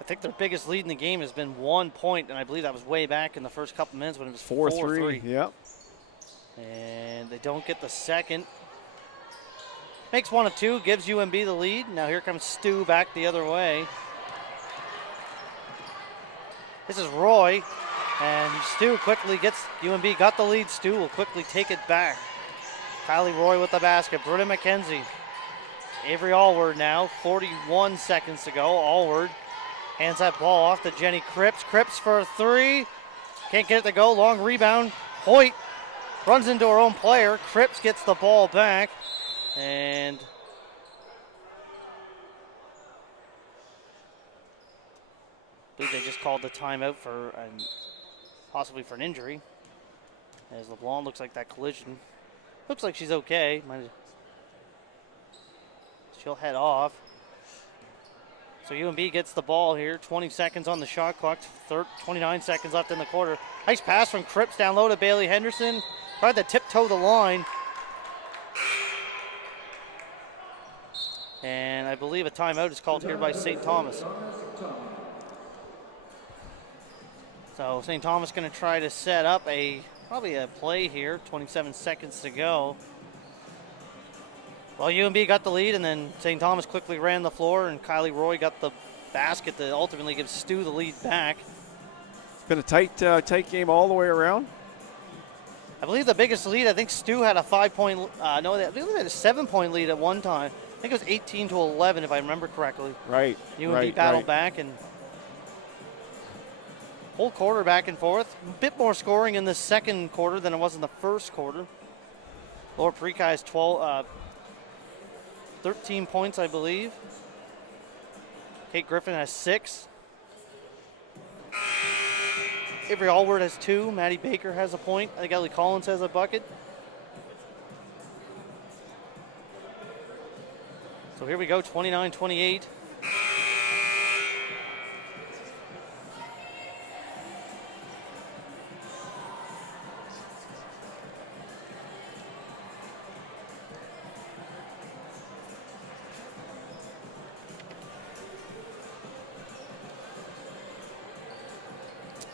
I think their biggest lead in the game has been 1 point, and I believe that was way back in the first couple minutes when it was 4-3. Yep. And they don't get the second. Makes 1 of 2, gives UNB the lead. Now here comes Stu back the other way. This is Roy, and Stu quickly gets, UNB got the lead. Stu will quickly take it back. Kylie Roy with the basket. Britta McKenzie. Avery Allward now, 41 seconds to go. Allward hands that ball off to Jenny Cripps. Cripps for a 3. Can't get it to go. Long rebound. Hoyt runs into her own player. Cripps gets the ball back. And I believe they just called the timeout for possibly for an injury. As LeBlanc looks like that collision. Looks like she's okay. She'll head off. So UNB gets the ball here. 20 seconds on the shot clock. 29 seconds left in the quarter. Nice pass from Cripps down low to Bailey Henderson. Tried to tiptoe the line. And I believe a timeout is called here by St. Thomas. So St. Thomas going to try to set up probably a play here. 27 seconds to go. Well, UNB got the lead, and then St. Thomas quickly ran the floor, and Kylie Roy got the basket that ultimately gives Stu the lead back. It's been a tight game all the way around. I believe the biggest lead, I think Stu had a 5-point, I believe they had a 7-point lead at one time. I think it was 18-11, if I remember correctly. Right. UNB battled back, and whole quarter back and forth. A bit more scoring in the second quarter than it was in the first quarter. Laura Parika has 13 points, I believe. Kate Griffin has 6. Avery Allward has 2. Maddie Baker has a point. I think Ellie Collins has a bucket. So here we go, 29-28.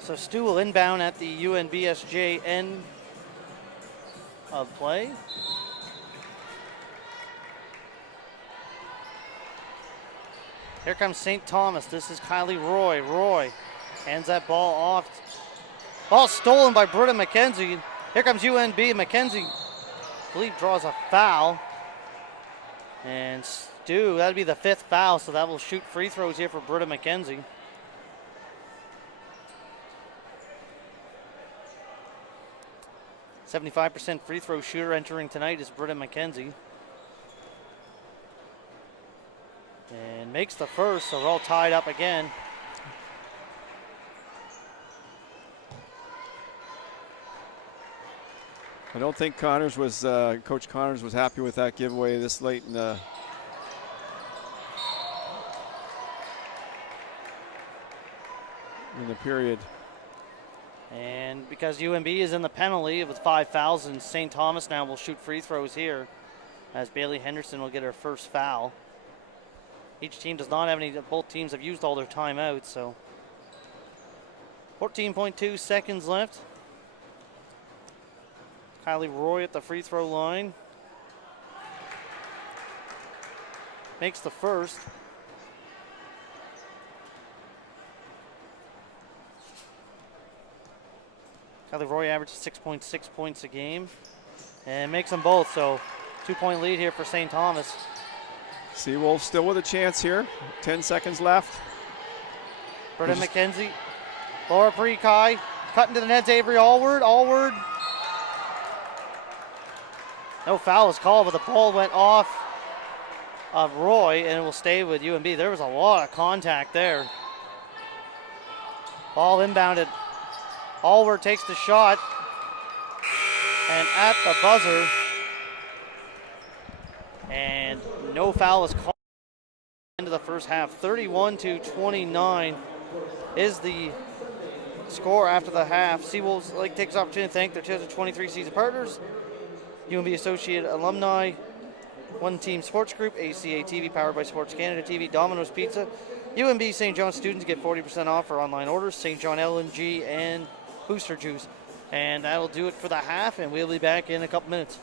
So Stu will inbound at the UNBSJ end of play. Here comes St. Thomas. This is Kylie Roy. Roy hands that ball off. Ball stolen by Britta McKenzie. Here comes UNB. McKenzie, I believe, draws a foul. And Stu, that'd be the 5th foul, so that will shoot free throws here for Britta McKenzie. 75% free throw shooter entering tonight is Britta McKenzie. And makes the first, so we're all tied up again. I don't think Coach Connors was happy with that giveaway this late in the period. And because UNB is in the penalty with 5 fouls, and St. Thomas now will shoot free throws here, as Bailey Henderson will get her first foul. Each team does not have any, both teams have used all their timeouts, so 14.2 seconds left. Kylie Roy at the free throw line. Makes the first. Kylie Roy averages 6.6 points a game and makes them both, so 2-point lead here for St. Thomas. Seawolves still with a chance here. 10 seconds left. Britta McKenzie, Laura Prekai, cutting to the net, Avery Allward. Allward. No foul was called, but the ball went off of Roy, and it will stay with UNB. There was a lot of contact there. Ball inbounded. Allward takes the shot, and at the buzzer, and no foul was called into the first half. 31-29 is the score after the half. Seawolves takes the opportunity to thank their 2023 season partners, UNB Associate Alumni, One Team Sports Group, ACAA TV powered by Sports Canada TV, Domino's Pizza. UNB St. John students get 40% off for online orders, St. John LNG, and Booster Juice. And that'll do it for the half, and we'll be back in a couple minutes.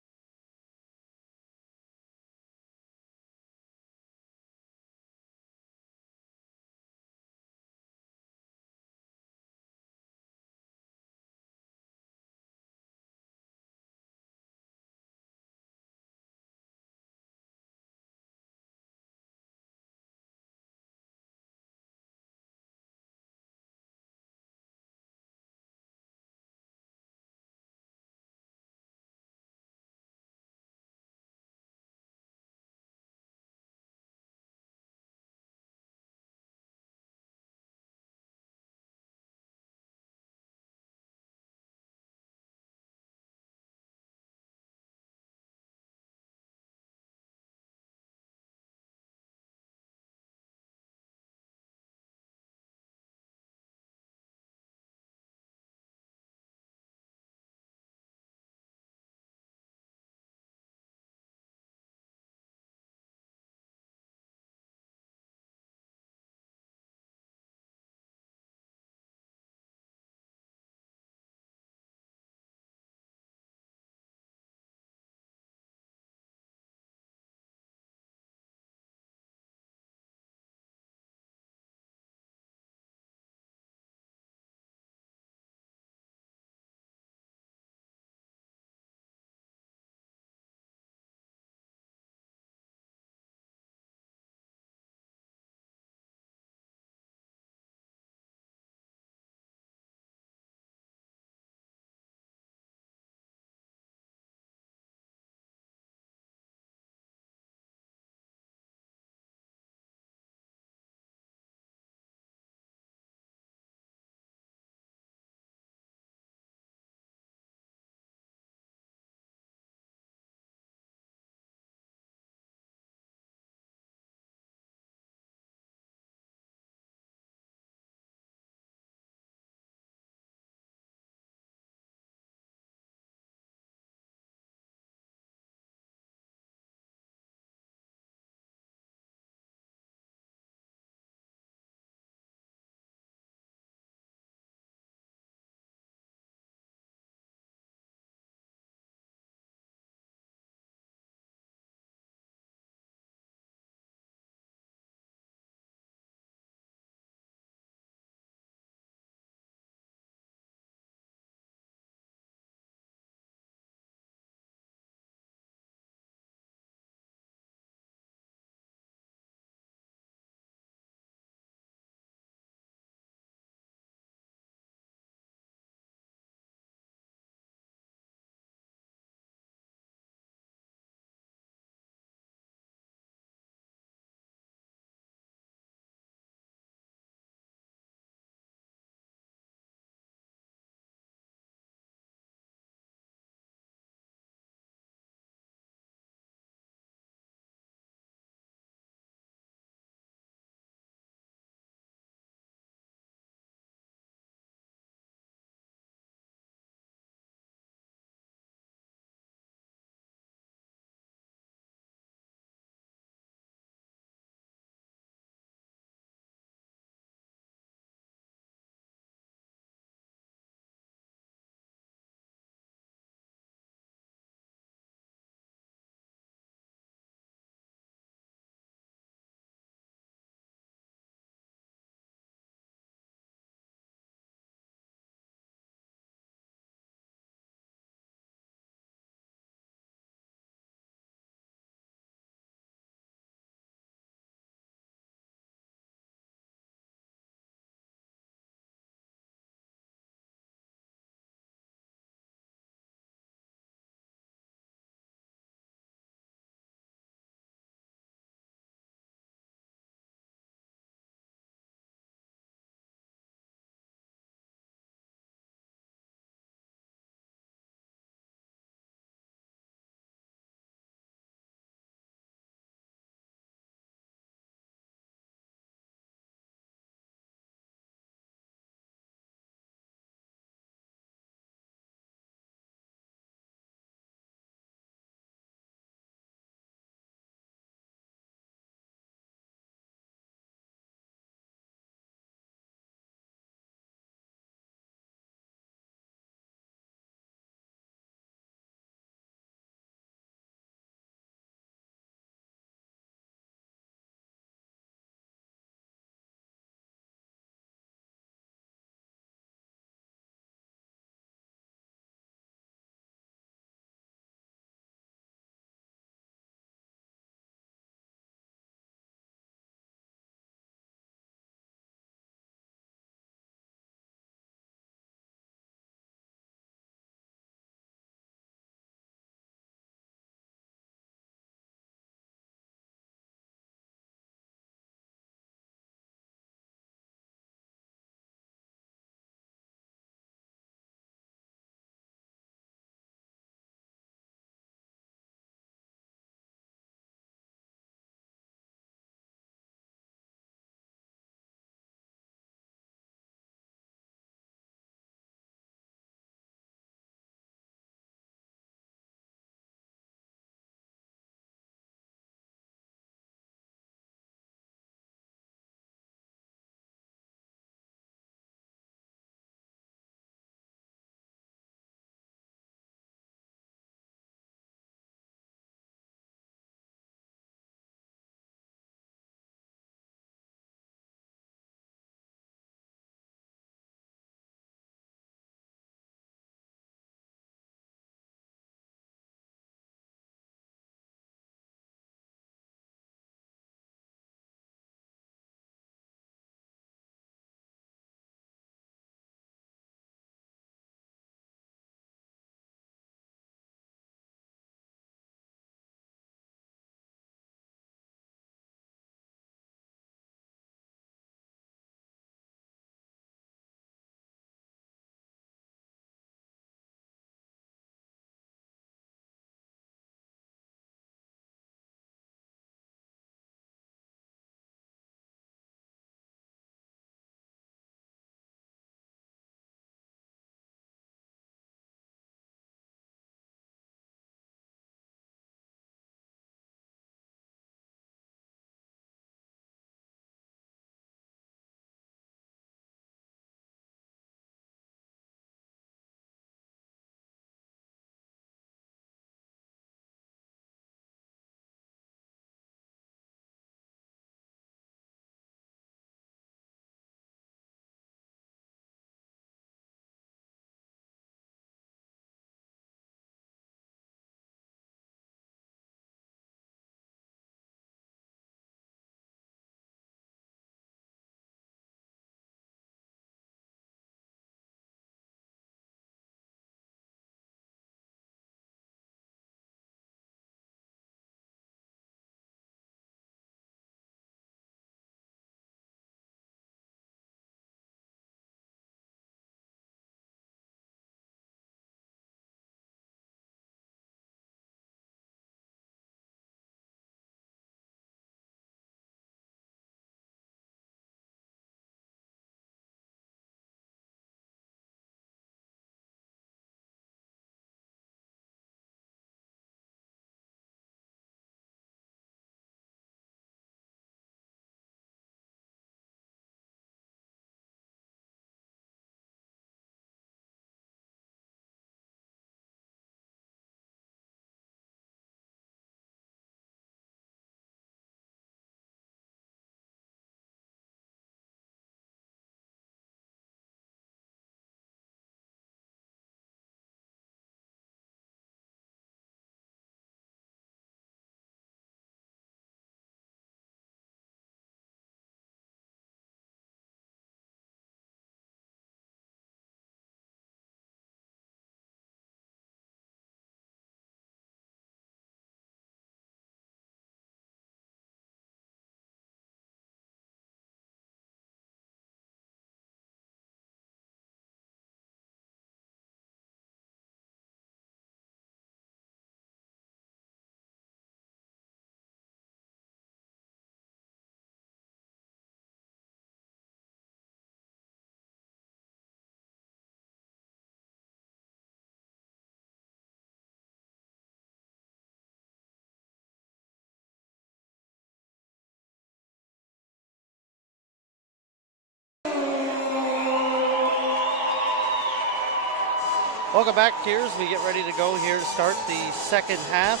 Welcome back here as we get ready to go here to start the second half.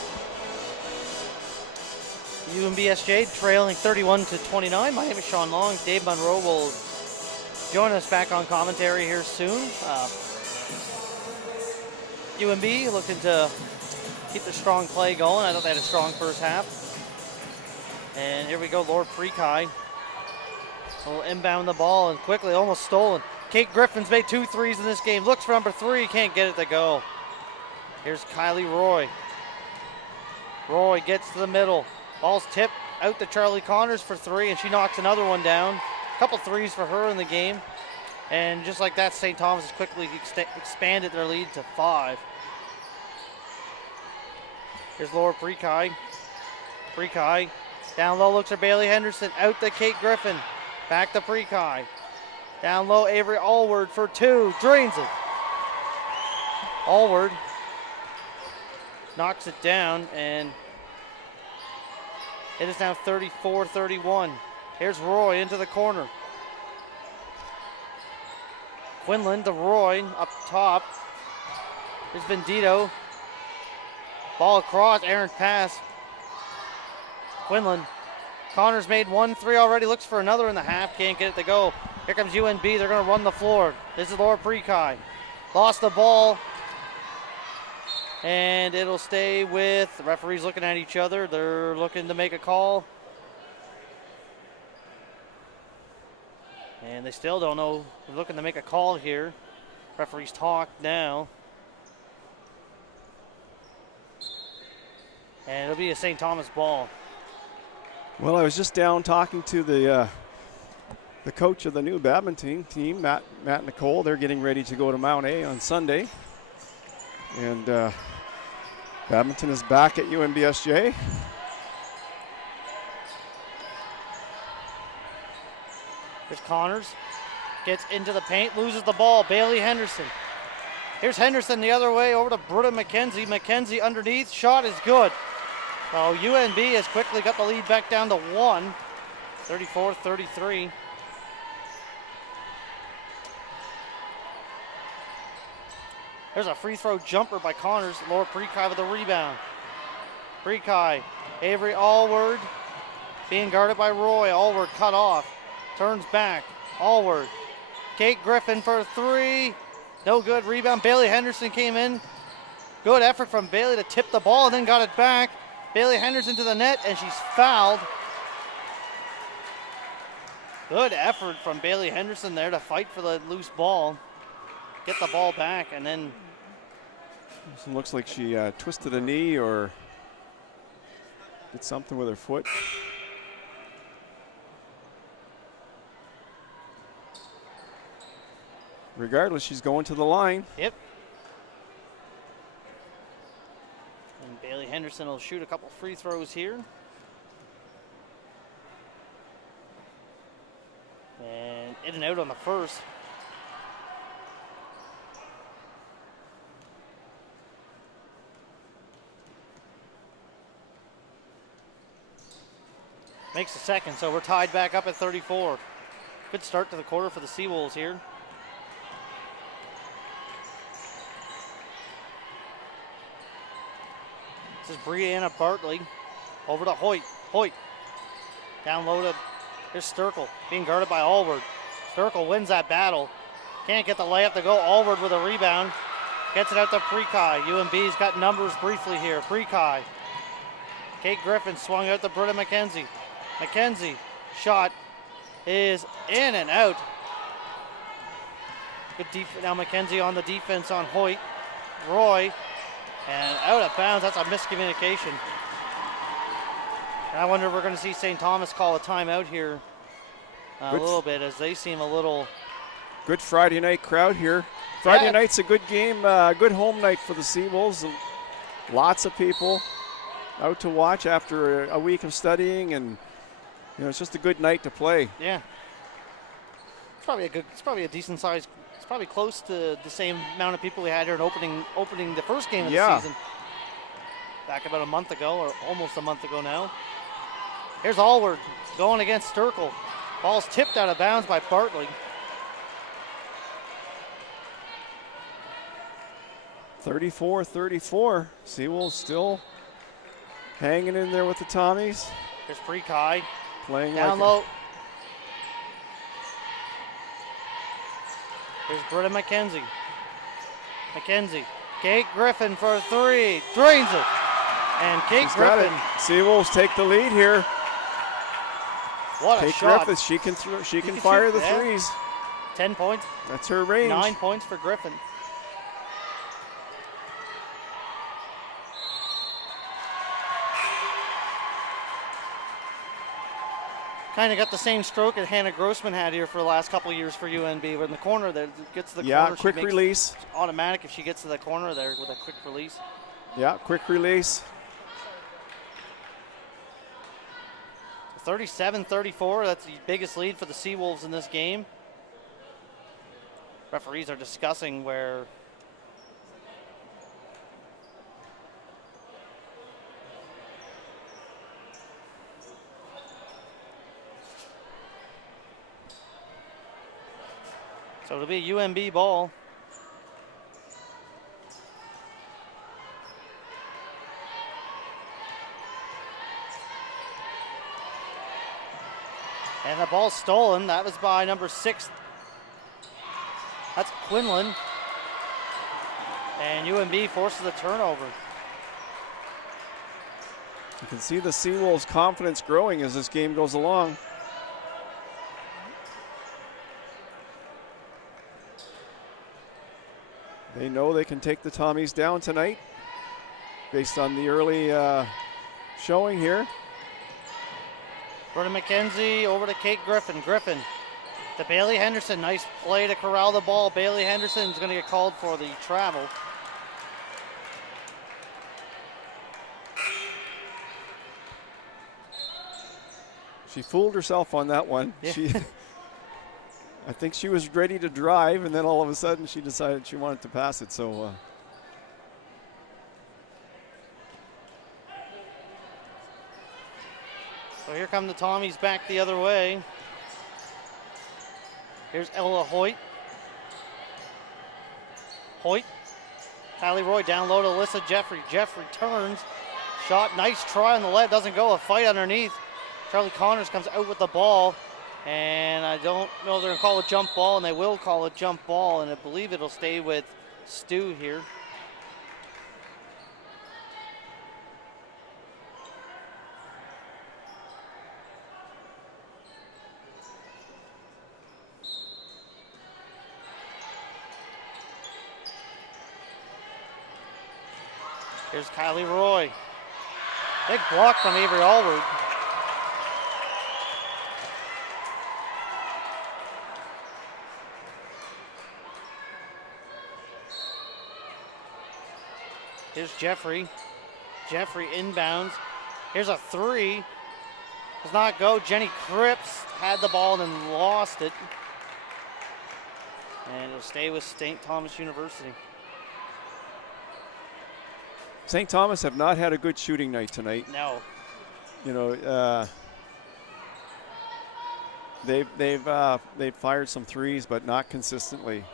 UNBSJ trailing 31-29. My name is Sean Long. Dave Monroe will join us back on commentary here soon. UNB looking to keep the strong play going. I thought they had a strong first half. And here we go, Lord Prekai will inbound the ball and quickly almost stolen. Kate Griffin's made 2 threes in this game. Looks for number 3, can't get it to go. Here's Kylie Roy. Roy gets to the middle. Ball's tipped out to Charlie Connors for 3, and she knocks another one down. A couple threes for her in the game. And just like that, St. Thomas has quickly expanded their lead to 5. Here's Laura Prekai. Prekai down low, looks for Bailey Henderson. Out to Kate Griffin. Back to Prekai. Down low, Avery Allward for 2. Drains it. Allward knocks it down, and it is now 34-31. Here's Roy into the corner. Quinlan to Roy up top. Here's Vendito. Ball across, errant pass. Quinlan. Connors made 1 3 already, looks for another in the half, can't get it to go. Here comes UNB, they're going to run the floor. This is Laura Prekai. Lost the ball. And it'll stay with, the referees looking at each other. They're looking to make a call. And they still don't know. They're looking to make a call here. Referees talk now. And it'll be a St. Thomas ball. Well, I was just down talking to the coach of the new badminton team, Matt Nicole. They're getting ready to go to Mount A on Sunday. And badminton is back at UNBSJ. Here's Connors. Gets into the paint, loses the ball. Bailey Henderson. Here's Henderson the other way over to Britta McKenzie. McKenzie underneath. Shot is good. So UNB has quickly got the lead back down to 1. 34-33. There's a free throw jumper by Connors. Laura Prekai with the rebound. Prekai. Avery Allward being guarded by Roy. Allward cut off. Turns back. Allward. Kate Griffin for 3. No good. Rebound. Bailey Henderson came in. Good effort from Bailey to tip the ball and then got it back. Bailey Henderson to the net, and she's fouled. Good effort from Bailey Henderson there to fight for the loose ball. Get the ball back, and then... It looks like she twisted a knee or did something with her foot. Regardless, she's going to the line. Yep. And Bailey Henderson will shoot a couple free throws here. And in and out on the first. Makes the second, so we're tied back up at 34. Good start to the quarter for the Seawolves here. This is Brianna Bartley over to Hoyt. Hoyt down low to, here's Sturkle being guarded by Allward. Sturkle wins that battle. Can't get the layup to go. Allward with a rebound. Gets it out to Prekai. UNB's got numbers briefly here. Prekai. Kate Griffin swung out to Britta McKenzie. McKenzie shot is in and out. Good defense. Now McKenzie on the defense on Hoyt. Roy. And out of bounds. That's a miscommunication. And I wonder if we're going to see St. Thomas call a timeout here a little bit, as they seem a little... Good Friday night crowd here. Friday night's a good game, good home night for the Seawolves. And lots of people out to watch after a week of studying, and you know, it's just a good night to play. Yeah. It's probably a decent size. It's probably close to the same amount of people we had here in opening the first game of the season. Back about a month ago, or almost a month ago now. Here's Allward going against Sturkle. Ball's tipped out of bounds by Bartley. 34-34. Seawolves still hanging in there with the Tommies. Here's Pre-Kai. Playing Down like low. Here's Britta McKenzie. McKenzie. Kate Griffin for a three. Drains it. And Kate She's got Griffin. it. Seawolves take the lead here. What a Kate shot. Griffith, she can can fire shoot, the yeah. threes. 10 points. That's her range. 9 points for Griffin. Kind of got the same stroke that Hannah Grossman had here for the last couple of years for UNB. But in the corner there, gets to the Yeah, corner. quick she makes release. automatic if she gets to the corner there with a quick release. Yeah, quick release. 37-34, that's the biggest lead for the Seawolves in this game. Referees are discussing where so it'll be a UNB ball. And the ball stolen. That was by number 6. That's Quinlan. And UNB forces a turnover. You can see the Seawolves' confidence growing as this game goes along. They know they can take the Tommies down tonight based on the early showing here. Britta McKenzie over to Kate Griffin. Griffin to Bailey Henderson. Nice play to corral the ball. Bailey Henderson is going to get called for the travel. She fooled herself on that one. Yeah. I think she was ready to drive, and then all of a sudden she decided she wanted to pass it. So So here come the Tommies back the other way. Here's Ella Hoyt. Hoyt. Kylie Roy down low to Alyssa Jeffrey. Jeffrey turns. Shot. Nice try on the lead. Doesn't go. A fight underneath. Charlie Connors comes out with the ball. And I don't know if they're going to call a jump ball, and they will call a jump ball, and I believe it'll stay with STU here. Here's Kylie Roy. Big block from Avery Allward. Here's Jeffrey. Jeffrey inbounds. Here's a three. Does not go. Jenny Cripps had the ball and then lost it. And it'll stay with St. Thomas University. St. Thomas have not had a good shooting night tonight. No. You know, they've fired some threes, but not consistently.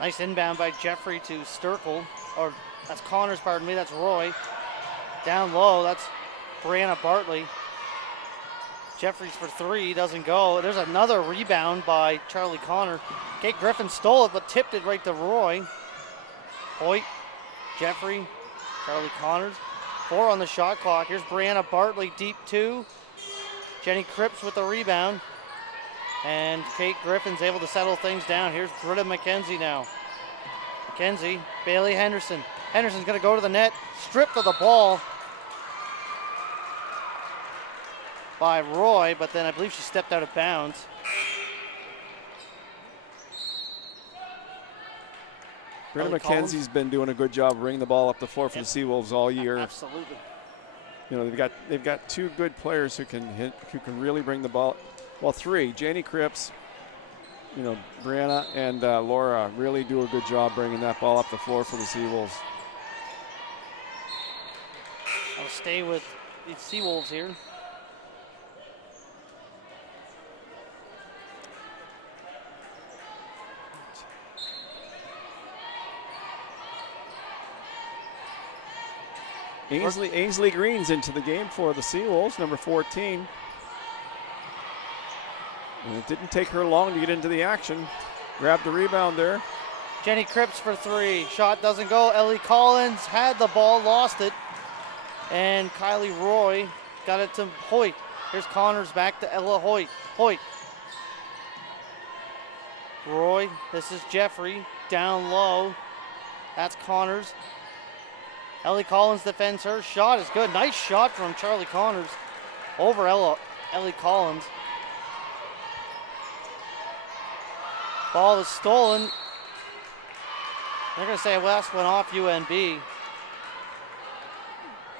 Nice inbound by Jeffrey to Sturkle, or that's Connors, pardon me, that's Roy. Down low, that's Brianna Bartley. Jeffries for three, doesn't go. There's another rebound by Charlie Connor. Kate Griffin stole it, but tipped it right to Roy. Hoyt, Jeffrey, Charlie Connors. 4 on the shot clock. Here's Brianna Bartley, deep 2. Jenny Cripps with the rebound. And Kate Griffin's able to settle things down. Here's Britta McKenzie now. McKenzie, Bailey Henderson. Henderson's going to go to the net. Stripped of the ball by Roy, but then I believe she stepped out of bounds. Britta McKenzie's been doing a good job bringing the ball up the floor for the Seawolves all year. Absolutely. You know, they've got 2 good players who can really bring the ball. Well, 3. Janie Cripps, you know, Brianna and Laura really do a good job bringing that ball up the floor for the Seawolves. I'll stay with the Seawolves here. Ainsley Green's into the game for the Seawolves, number 14. And it didn't take her long to get into the action. Grabbed the rebound there. Jenny Cripps for three. Shot doesn't go. Ellie Collins had the ball, lost it. And Kylie Roy got it to Hoyt. Here's Connors back to Ella Hoyt. Hoyt. Roy, this is Jeffrey, down low. That's Connors. Ellie Collins defends her. Shot is good. Nice shot from Charlie Connors over Ellie Collins. Ball is stolen. They're going to say last one off UNB.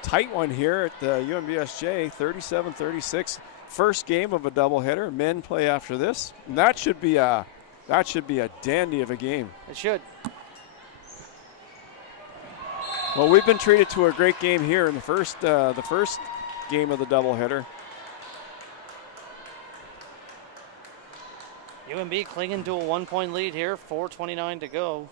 Tight one here at the UNBSJ, 37-36. First game of a doubleheader. Men play after this. And that should be a dandy of a game. It should. Well, we've been treated to a great game here in the first game of the doubleheader. UNB clinging to a 1-point lead here, 4:29 to go.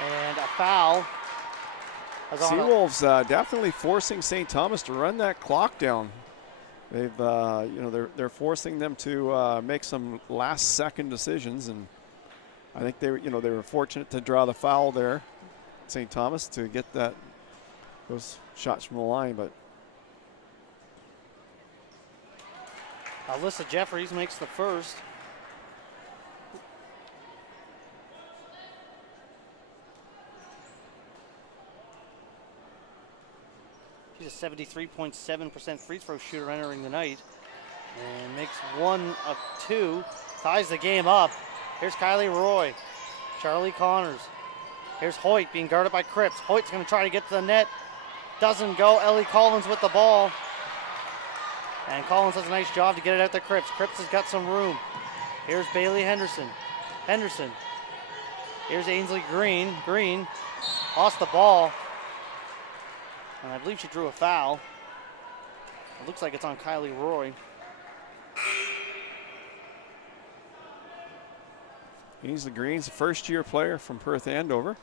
And a foul. Seawolves definitely forcing St. Thomas to run that clock down. They've, they're forcing them to make some last-second decisions, and I think they were fortunate to draw the foul there, St. Thomas, to get those shots from the line. But Alyssa Jeffries makes the first. She's a 73.7% free throw shooter entering the night. And makes 1 of 2. Ties the game up. Here's Kylie Roy. Charlie Connors. Here's Hoyt being guarded by Cripps. Hoyt's going to try to get to the net. Doesn't go. Ellie Collins with the ball. And Collins does a nice job to get it out to Cripps. Cripps has got some room. Here's Bailey Henderson. Here's Ainsley Green. Green lost the ball. And I believe she drew a foul. It looks like it's on Kylie Roy. Ainsley Green's a first-year player from Perth Andover.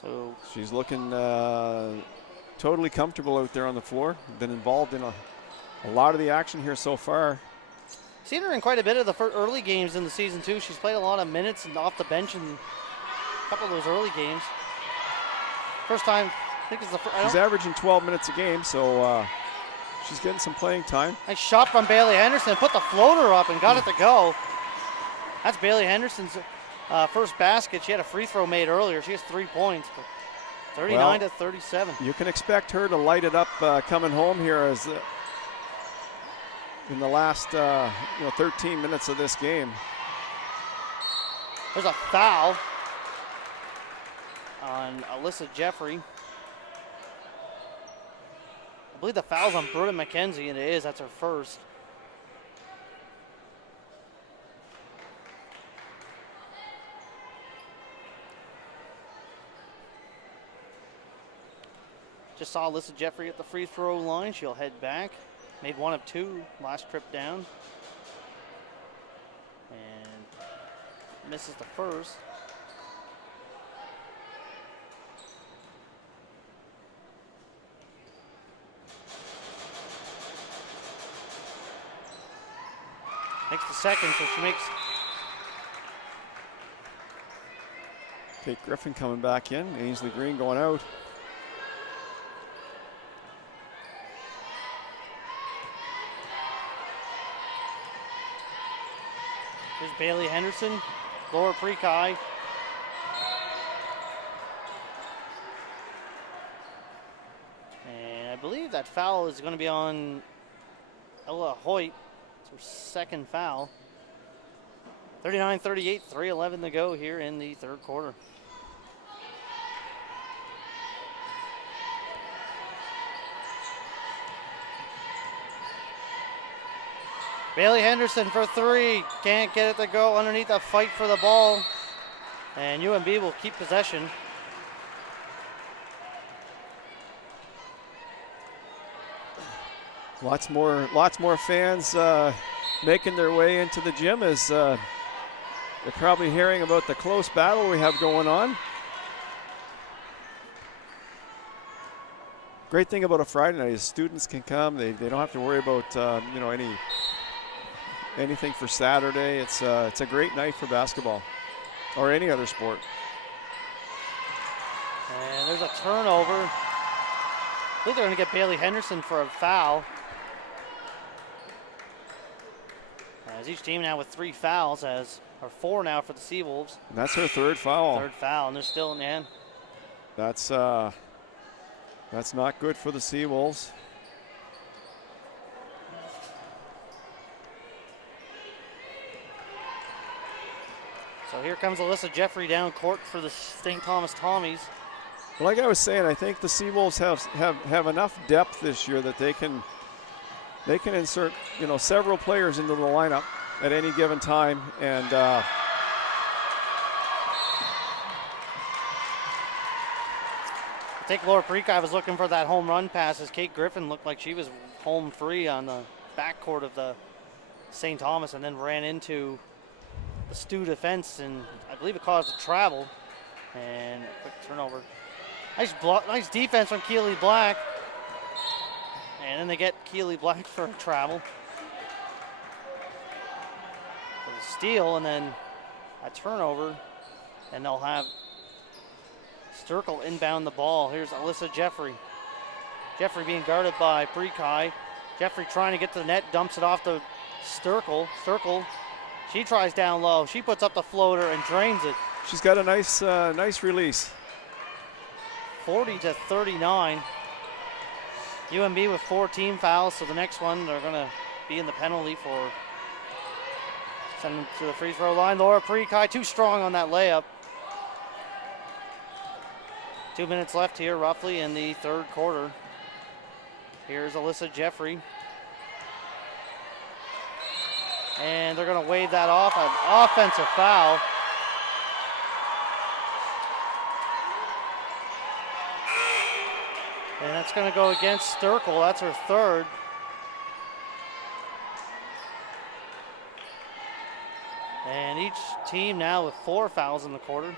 So she's looking totally comfortable out there on the floor. Been involved in a lot of the action here so far. Seen her in quite a bit of the early games in the season too. She's played a lot of minutes and off the bench in a couple of those early games. First time, I think it's the first. She's averaging 12 minutes a game, so she's getting some playing time. Nice shot from Bailey Henderson. Put the floater up and got it to go. That's Bailey Henderson's first basket. She had a free throw made earlier. She has 3 points, but 39 to 37. You can expect her to light it up coming home here as in the last 13 minutes of this game. There's a foul on Alyssa Jeffrey. I believe the foul's on Bruna McKenzie, and it is. That's her first. Just saw Alyssa Jeffrey at the free throw line. She'll head back. Made 1 of 2 last trip down. And misses the first. Makes the second, so she makes. Kate Griffin coming back in. Ainsley Green going out. There's Bailey Henderson, Laura Prekai. And I believe that foul is going to be on Ella Hoyt. It's her second foul. 39-38, 3:11 to go here in the third quarter. Bailey Henderson for three. Can't get it to go underneath a fight for the ball. And UNB will keep possession. Lots more fans making their way into the gym as they're probably hearing about the close battle we have going on. Great thing about a Friday night is students can come. They don't have to worry about anything for Saturday. It's a great night for basketball or any other sport. And there's a turnover. I think they're going to get Bailey Henderson for a foul. As each team now with 3 fouls, or 4 now for the Seawolves. And that's her third foul. Third foul, and they're still in the end. That's not good for the Seawolves. So here comes Alyssa Jeffrey down court for the St. Thomas Tommies. Like I was saying, I think the Seawolves have enough depth this year that they can insert several players into the lineup at any given time, and I think Laura Parika was looking for that home run pass as Kate Griffin looked like she was home free on the backcourt of the St. Thomas and then ran into the STU defense, and I believe it caused a travel and a quick turnover. Nice defense from Keely Black. And then they get Keely Black for a travel. For the steal, and then a turnover. And they'll have Sturkle inbound the ball. Here's Alyssa Jeffrey. Jeffrey being guarded by Prekai. Jeffrey trying to get to the net, dumps it off to Sturkle. Sturkle, she tries down low. She puts up the floater and drains it. She's got a nice release. 40-39. UNB with 4 team fouls, so the next one they're going to be in the penalty for sending them to the free throw line. Laura Prekai too strong on that layup. 2 minutes left here roughly in the third quarter. Here's Alyssa Jeffrey. And they're going to wave that off, an offensive foul. And that's going to go against Sturkle. That's her third. And each team now with 4 fouls in the quarter.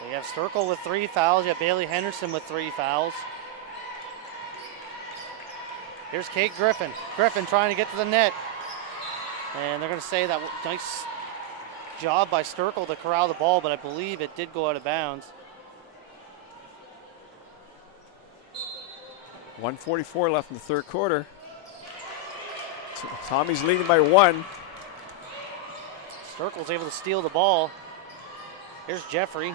So you have Sturkle with 3 fouls. You have Bailey Henderson with 3 fouls. Here's Kate Griffin. Griffin trying to get to the net. And they're going to say that nice job by Sturkle to corral the ball, but I believe it did go out of bounds. 1:44 left in the third quarter. Tommy's leading by 1. Sturkle's able to steal the ball. Here's Jeffrey.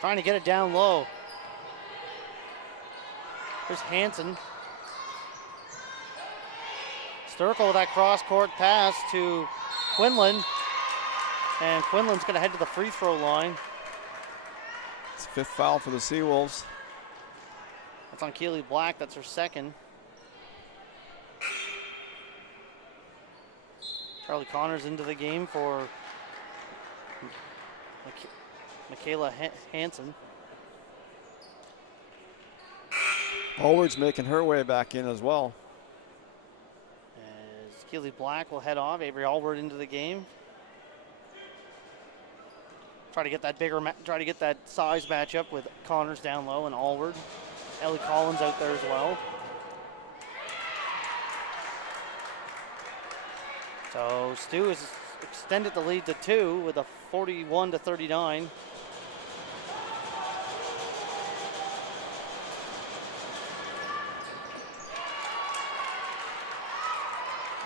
Trying to get it down low. Here's Hansen. Sturkle with that cross-court pass to Quinlan. And Quinlan's going to head to the free throw line. It's 5th foul for the Seawolves. That's on Keely Black. That's her second. Charlie Connors into the game for Michaela Hansen. Allward's making her way back in as well. As Keely Black will head off. Avery Allward into the game. Try to get that size matchup with Connors down low and Allward. Ellie Collins out there as well. So STU has extended the lead to 2 with a 41-39.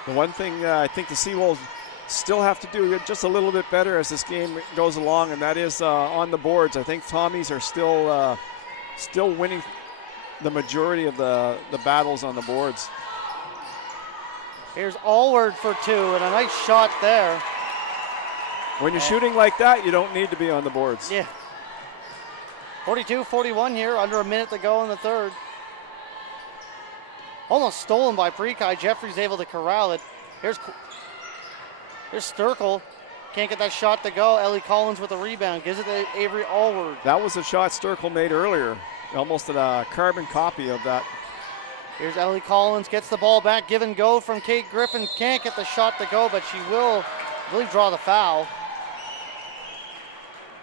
The one thing I think the Seawolves still have to do just a little bit better as this game goes along, and that is on the boards. I think Tommies are still winning the majority of the battles on the boards. Here's Allward for 2, and a nice shot there. When you're shooting like that, you don't need to be on the boards. Yeah. 42-41 here, under a minute to go in the third. Almost stolen by Prekai. Jeffrey's able to corral it. Here's Sturkle. Can't get that shot to go. Ellie Collins with a rebound. Gives it to Avery Allward. That was a shot Sturkle made earlier. Almost a carbon copy of that. Here's Ellie Collins. Gets the ball back. Give and go from Kate Griffin. Can't get the shot to go, but she will, I believe, draw the foul.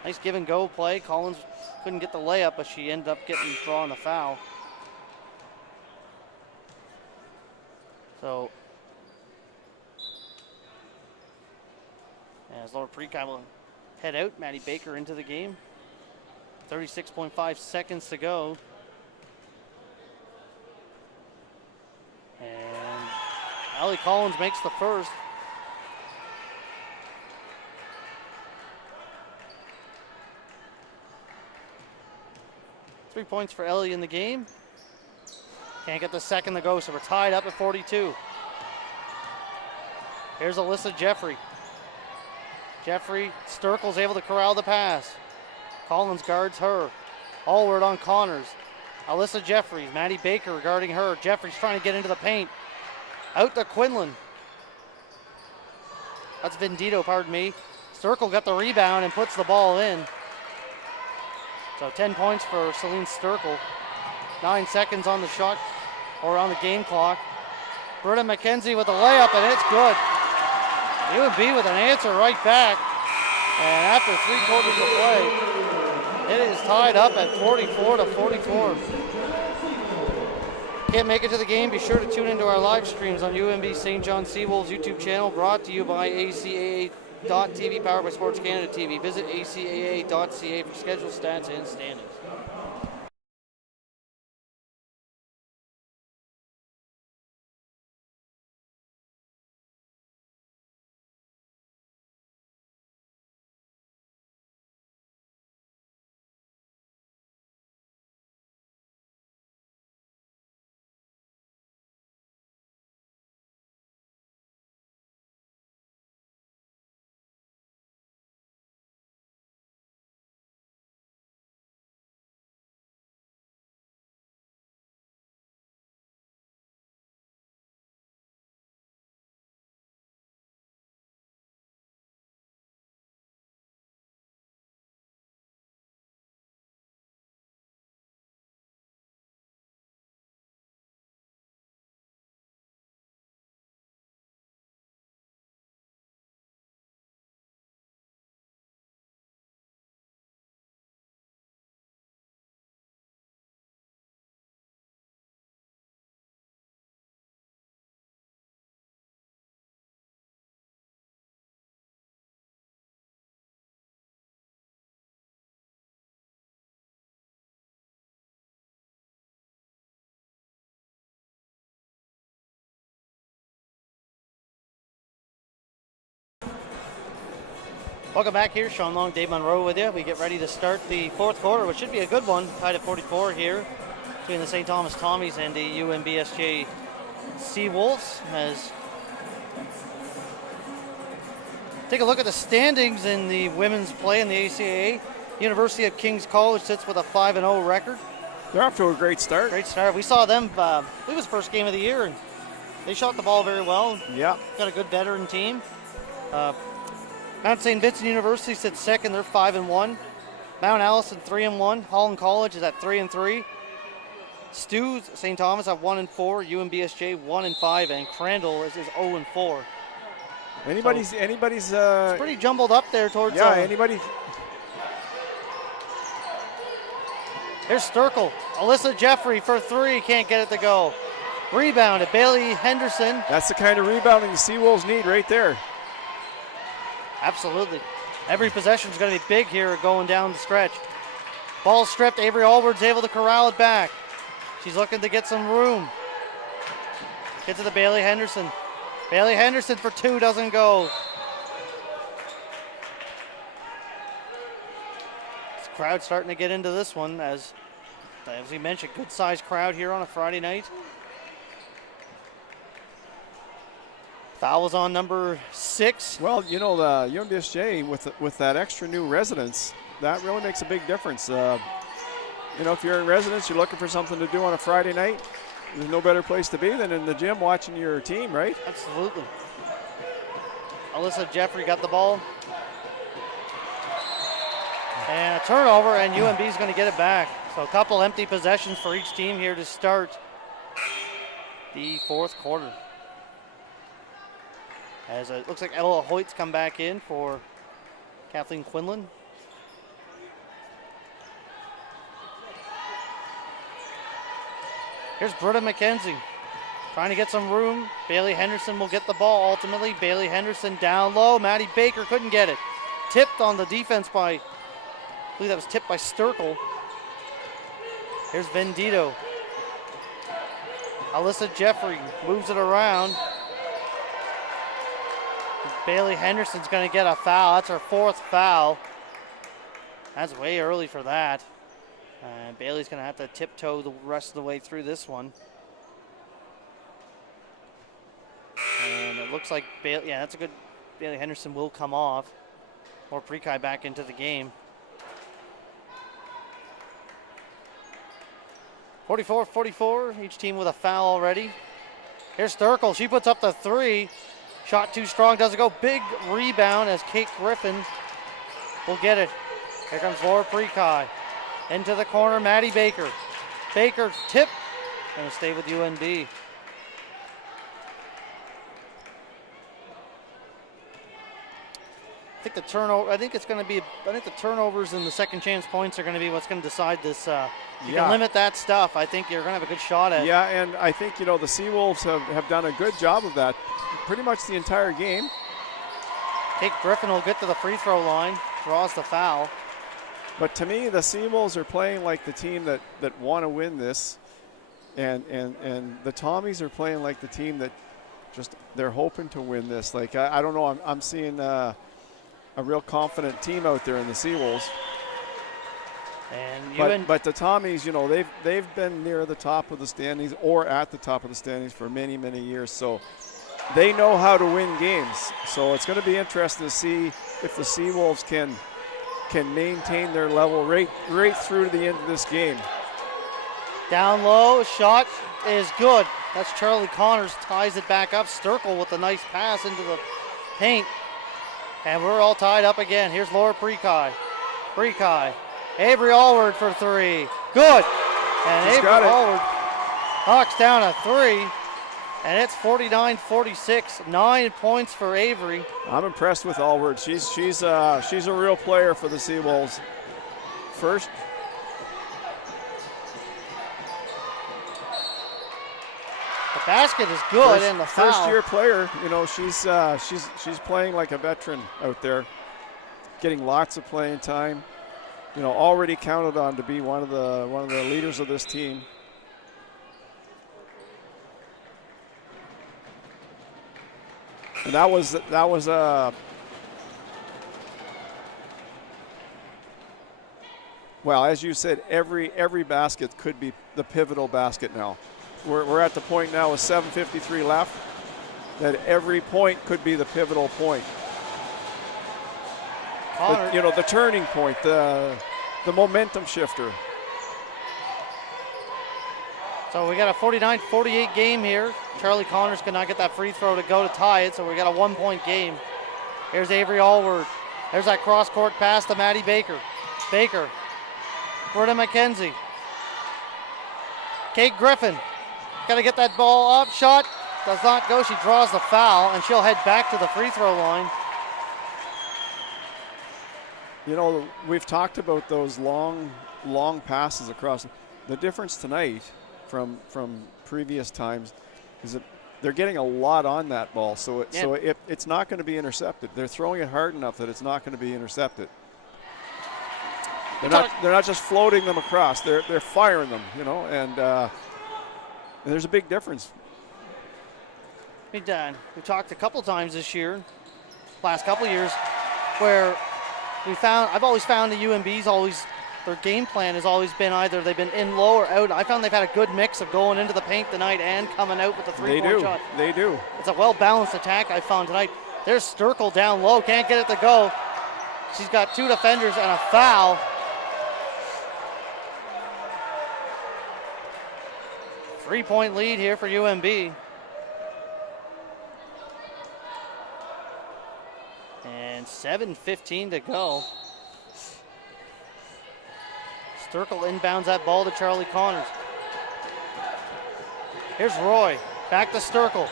Nice give and go play. Collins couldn't get the layup, but she ended up drawing the foul. So, as Laura Prekai will head out, Maddie Baker into the game. 36.5 seconds to go. And Ellie Collins makes the first. Three points for Ellie in the game. Can't get the second to go, so we're tied up at 42. Here's Alyssa Jeffrey. Sturkle's able to corral the pass. Collins guards her. Allward on Connors. Alyssa Jeffrey, Maddie Baker guarding her. Jeffrey's trying to get into the paint. Out to Quinlan. That's Vendito, pardon me. Sturkle got the rebound and puts the ball in. So 10 points for Celine Sturkle. 9 seconds on the shot, or on the game clock. Britta McKenzie with a layup, and it's good. UNB with an answer right back. And after 3 quarters of play, it is tied up at 44-44. Can't make it to the game? Be sure to tune into our live streams on UNB St. John Seawolves YouTube channel, brought to you by ACAA.TV, powered by Sports Canada TV. Visit acaa.ca for schedule, stats, and standings. Welcome back here. Sean Long, Dave Monroe with you. We get ready to start the fourth quarter, which should be a good one. Tied at 44 here between the St. Thomas Tommies and the UNBSJ Seawolves. As take a look at the standings in the women's play in the ACAA. University of King's College sits with a 5-0 record. They're off to a great start. Great start. We saw them, it was the first game of the year, and they shot the ball very well. Yeah. Got a good veteran team. Mount St. Vincent University sits second. They're 5-1. Mount Allison 3-1. Holland College is at 3-3. STU St. Thomas at 1-4. UNBSJ 1-5, and Crandall is 0-4. Anybody's. It's pretty jumbled up there towards. Yeah. Anybody. Here's Sturkle. Alyssa Jeffrey for 3. Can't get it to go. Rebound at Bailey Henderson. That's the kind of rebounding the Seawolves need right there. Absolutely. Every possession is going to be big here going down the stretch. Ball stripped. Avery Allward's able to corral it back. She's looking to get some room. Get to the Bailey Henderson. Bailey Henderson for 2, doesn't go. This crowd starting to get into this one, as we mentioned, good sized crowd here on a Friday night. Foul was on number 6. Well, you know, the UNBSJ with that extra new residents, that really makes a big difference. you know, if you're in residence, you're looking for something to do on a Friday night, there's no better place to be than in the gym watching your team, right? Absolutely. Alyssa Jeffrey got the ball. And a turnover, and UNB is going to get it back. So a couple empty possessions for each team here to start the fourth quarter. As it looks like Ella Hoyt's come back in for Kathleen Quinlan. Here's Britta McKenzie trying to get some room. Bailey Henderson will get the ball ultimately. Bailey Henderson down low. Maddie Baker couldn't get it. Tipped on the defense by, I believe that was tipped by Sturkle. Here's Vendito. Alyssa Jeffrey moves it around. Bailey Henderson's going to get a foul. That's her fourth foul. That's way early for that. Bailey's going to have to tiptoe the rest of the way through this one. And it looks like Bailey, yeah, that's a good, Bailey Henderson will come off. Or Prekai back into the game. 44-44, each team with a foul already. Here's Sturkle, she puts up the three. Shot too strong, doesn't go. Big rebound as Kate Griffin will get it. Here comes Laura Prekai. Into the corner, Maddie Baker. Baker tip, gonna stay with UNB. I think the turnovers and the second chance points are going to be what's going to decide this. You can limit that stuff. I think you're going to have a good shot at it. Yeah, and I think, you know, the Seawolves have done a good job of that pretty much the entire game. Kate Griffin will get to the free throw line, draws the foul. But to me, the Seawolves are playing like the team that want to win this, and the Tommies are playing like the team that just they're hoping to win this. Like I don't know, I'm seeing a real confident team out there in the Seawolves. And but the Tommies, you know, they've been near the top of the standings or at the top of the standings for many, many years. So they know how to win games. So it's going to be interesting to see if the Seawolves can maintain their level right through to the end of this game. Down low, shot is good. That's Charlie Connors, ties it back up. Sturkle with a nice pass into the paint. And we're all tied up again. Here's Laura Prekai. Avery Allward for three. Good. And She's Avery Allward knocks down a three. And it's 49-46. 9 points for Avery. I'm impressed with Allward. She's a real player for the Seawolves. First. The basket is good and the foul. First-year player, you know, she's playing like a veteran out there, getting lots of playing time. You know, already counted on to be one of the leaders of this team. And that was well, as you said, every basket could be the pivotal basket now. We're at the point now with 7:53 left that every point could be the pivotal point. You know, the turning point, the momentum shifter. So we got a 49-48 game here. Charlie Connors could not get that free throw to go to tie it, so we got a 1-point game. Here's Avery Allward. There's that cross-court pass to Maddie Baker. Britta McKenzie. Kate Griffin. Got to get that ball up. Shot does not go. She draws the foul, and she'll head back to the free throw line. You know, we've talked about those long passes across. The difference tonight from previous times is that they're getting a lot on that ball, so it's not going to be intercepted. They're throwing it hard enough that it's not going to be intercepted. They're not just floating them across. They're firing them, you know, and there's a big difference. We've talked a couple times this year, last couple of years, where I've always found the UNB's their game plan has always been either they've been in low or out. I found they've had a good mix of going into the paint tonight and coming out with the three-point shot. They do. It's a well-balanced attack I found tonight. There's Sturkle down low, can't get it to go. She's got two defenders and a foul. 3-point lead here for UNB. And 7:15 to go. Sturkle inbounds that ball to Charlie Connors. Here's Roy, back to Sturkle.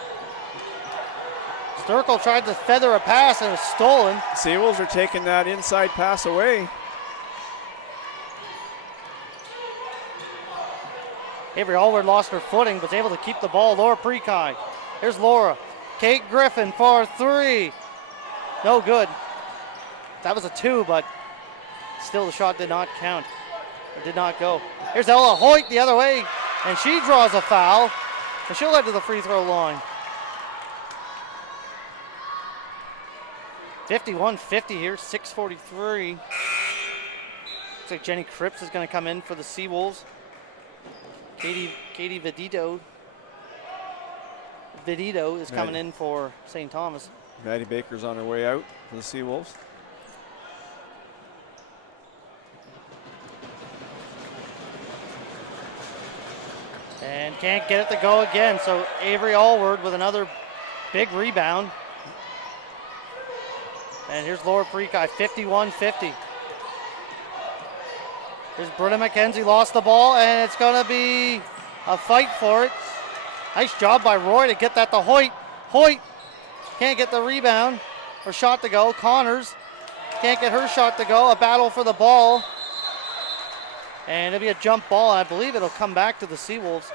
Sturkle tried to feather a pass and it was stolen. Seawolves are taking that inside pass away. Avery Allward lost her footing, but was able to keep the ball. Laura Prekai. Here's Laura. Kate Griffin for 3. No good. That was a 2, but still the shot did not count. It did not go. Here's Ella Hoyt the other way, and she draws a foul, and she'll head to the free throw line. 51-50 here, 6:43. Looks like Jenny Cripps is going to come in for the Seawolves. Katie Vidito is coming in for St. Thomas. Maddie Baker's on her way out for the Seawolves. And can't get it to go again. So Avery Allward with another big rebound. And here's Laura Prekai, 51-50. Here's Britta McKenzie, lost the ball, and it's going to be a fight for it. Nice job by Roy to get that to Hoyt. Hoyt can't get the rebound or shot to go. Connors can't get her shot to go. A battle for the ball. And it'll be a jump ball. I believe it'll come back to the Seawolves.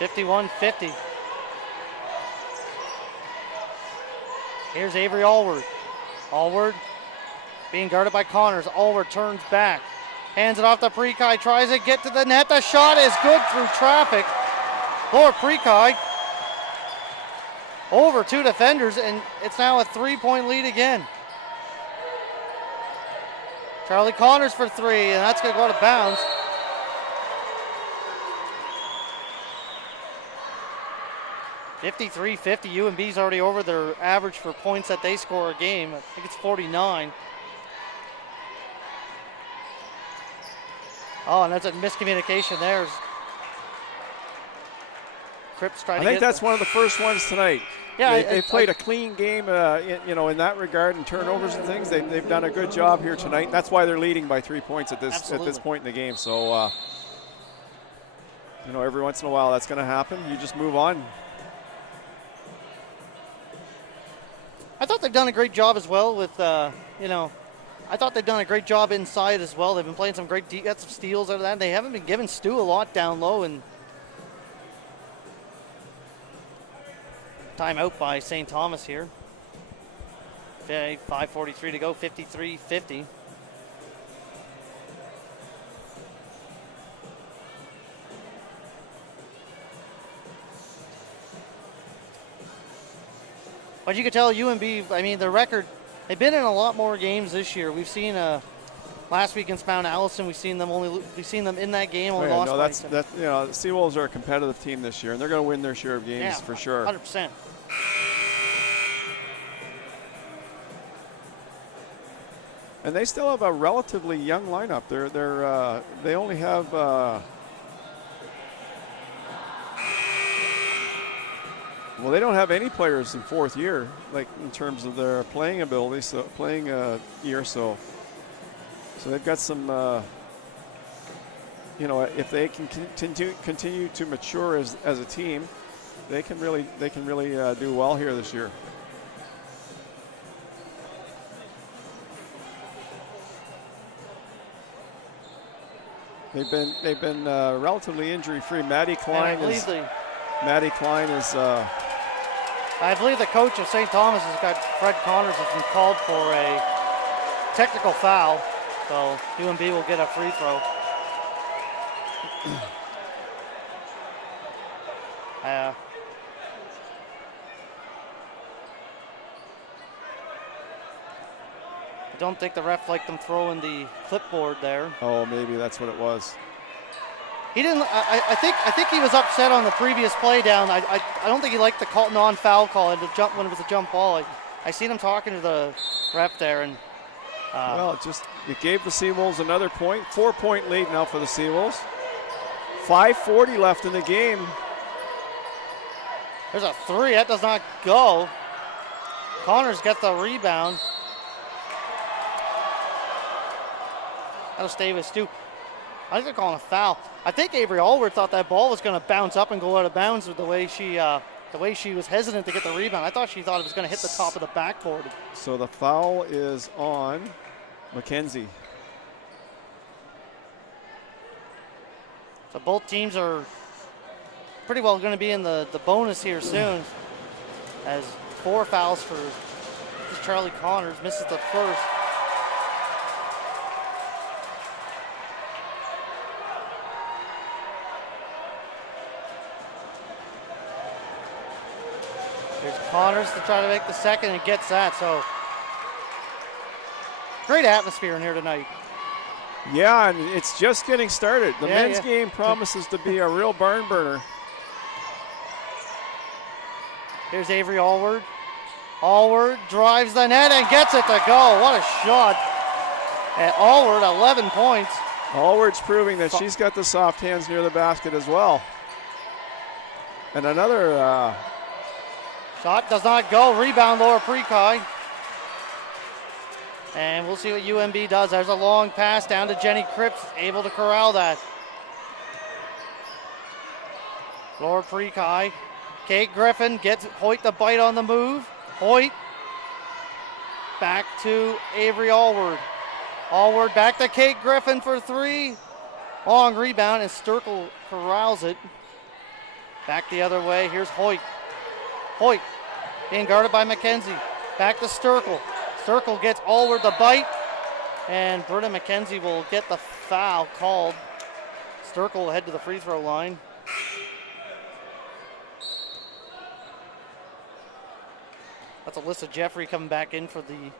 $51-50. Here's Avery Allward. Allward being guarded by Connors. Allward turns back. Hands it off to Prekai. Tries to get to the net. The shot is good through traffic. Laura Prekai over 2 defenders, and it's now a 3-point lead again. Charlie Connors for 3, and that's going to go out of bounds. $53-50. UNB's already over their average for points that they score a game. I think it's 49. Oh, and that's a miscommunication there. Cripps trying to get. I think that's one of the first ones tonight. Yeah, they played a clean game, in that regard, and turnovers and things. They've done a good job here tonight. And that's why they're leading by 3 points at this point in the game. So, every once in a while that's going to happen. You just move on. I thought they've done a great job as well with, I thought they've done a great job inside as well. They've been playing some great defensive steals out of that. They haven't been giving Stu a lot down low. And timeout by St. Thomas here. 5:43 to go, 53-50. But you could tell UNB, the record, they've been in a lot more games this year. We've seen last week against Mount Allison, we've seen them in that game, only lost by 7. The Seawolves are a competitive team this year, and they're going to win their share of games for sure. 100%. And they still have a relatively young lineup. They only have. Well, they don't have any players in fourth year, like in terms of their playing ability, year. So they've got some. If they can continue to mature as a team, they can really do well here this year. They've been relatively injury free. Maddie Klein is. I believe the coach of St. Thomas has got Fred Connors has been called for a technical foul, so UNB will get a free throw. I don't think the ref liked them throwing the clipboard there. Oh, maybe that's what it was. He didn't. I think he was upset on the previous play down. I don't think he liked the non-foul call at the jump when it was a jump ball. I seen him talking to the ref there, and well, it gave the Seawolves another point. 4-point lead now for the Seawolves. 5:40 left in the game. There's a three. That does not go. Connors gets the rebound. That'll stay with STU. I think they're calling a foul. I think Avery Allward thought that ball was going to bounce up and go out of bounds with the way she was hesitant to get the rebound. I thought she thought it was going to hit the top of the backboard. So the foul is on McKenzie. So both teams are pretty well going to be in the bonus here soon, as 4 fouls for Charlie Connors, misses the first. Here's Connors to try to make the second and gets that. So great atmosphere in here tonight. Yeah, and it's just getting started. The men's yeah. game promises to be a real barn burner. Here's Avery Allward. Allward drives the net and gets it to go. What a shot. And Allward, 11 points. Allward's proving that she's got the soft hands near the basket as well. And another shot does not go. Rebound, Laura Prekai. And we'll see what UNB does. There's a long pass down to Jenny Cripps, able to corral that. Laura Prekai. Kate Griffin gets Hoyt the bite on the move. Hoyt back to Avery Allward. Allward back to Kate Griffin for 3. Long rebound, and Sturkle corrals it. Back the other way. Here's Hoyt. Hoyt being guarded by McKenzie. Back to Sturkle. Sturkle gets Allward the bite, and Britta McKenzie will get the foul called. Sturkle will head to the free throw line. That's Alyssa Jeffrey coming back in for the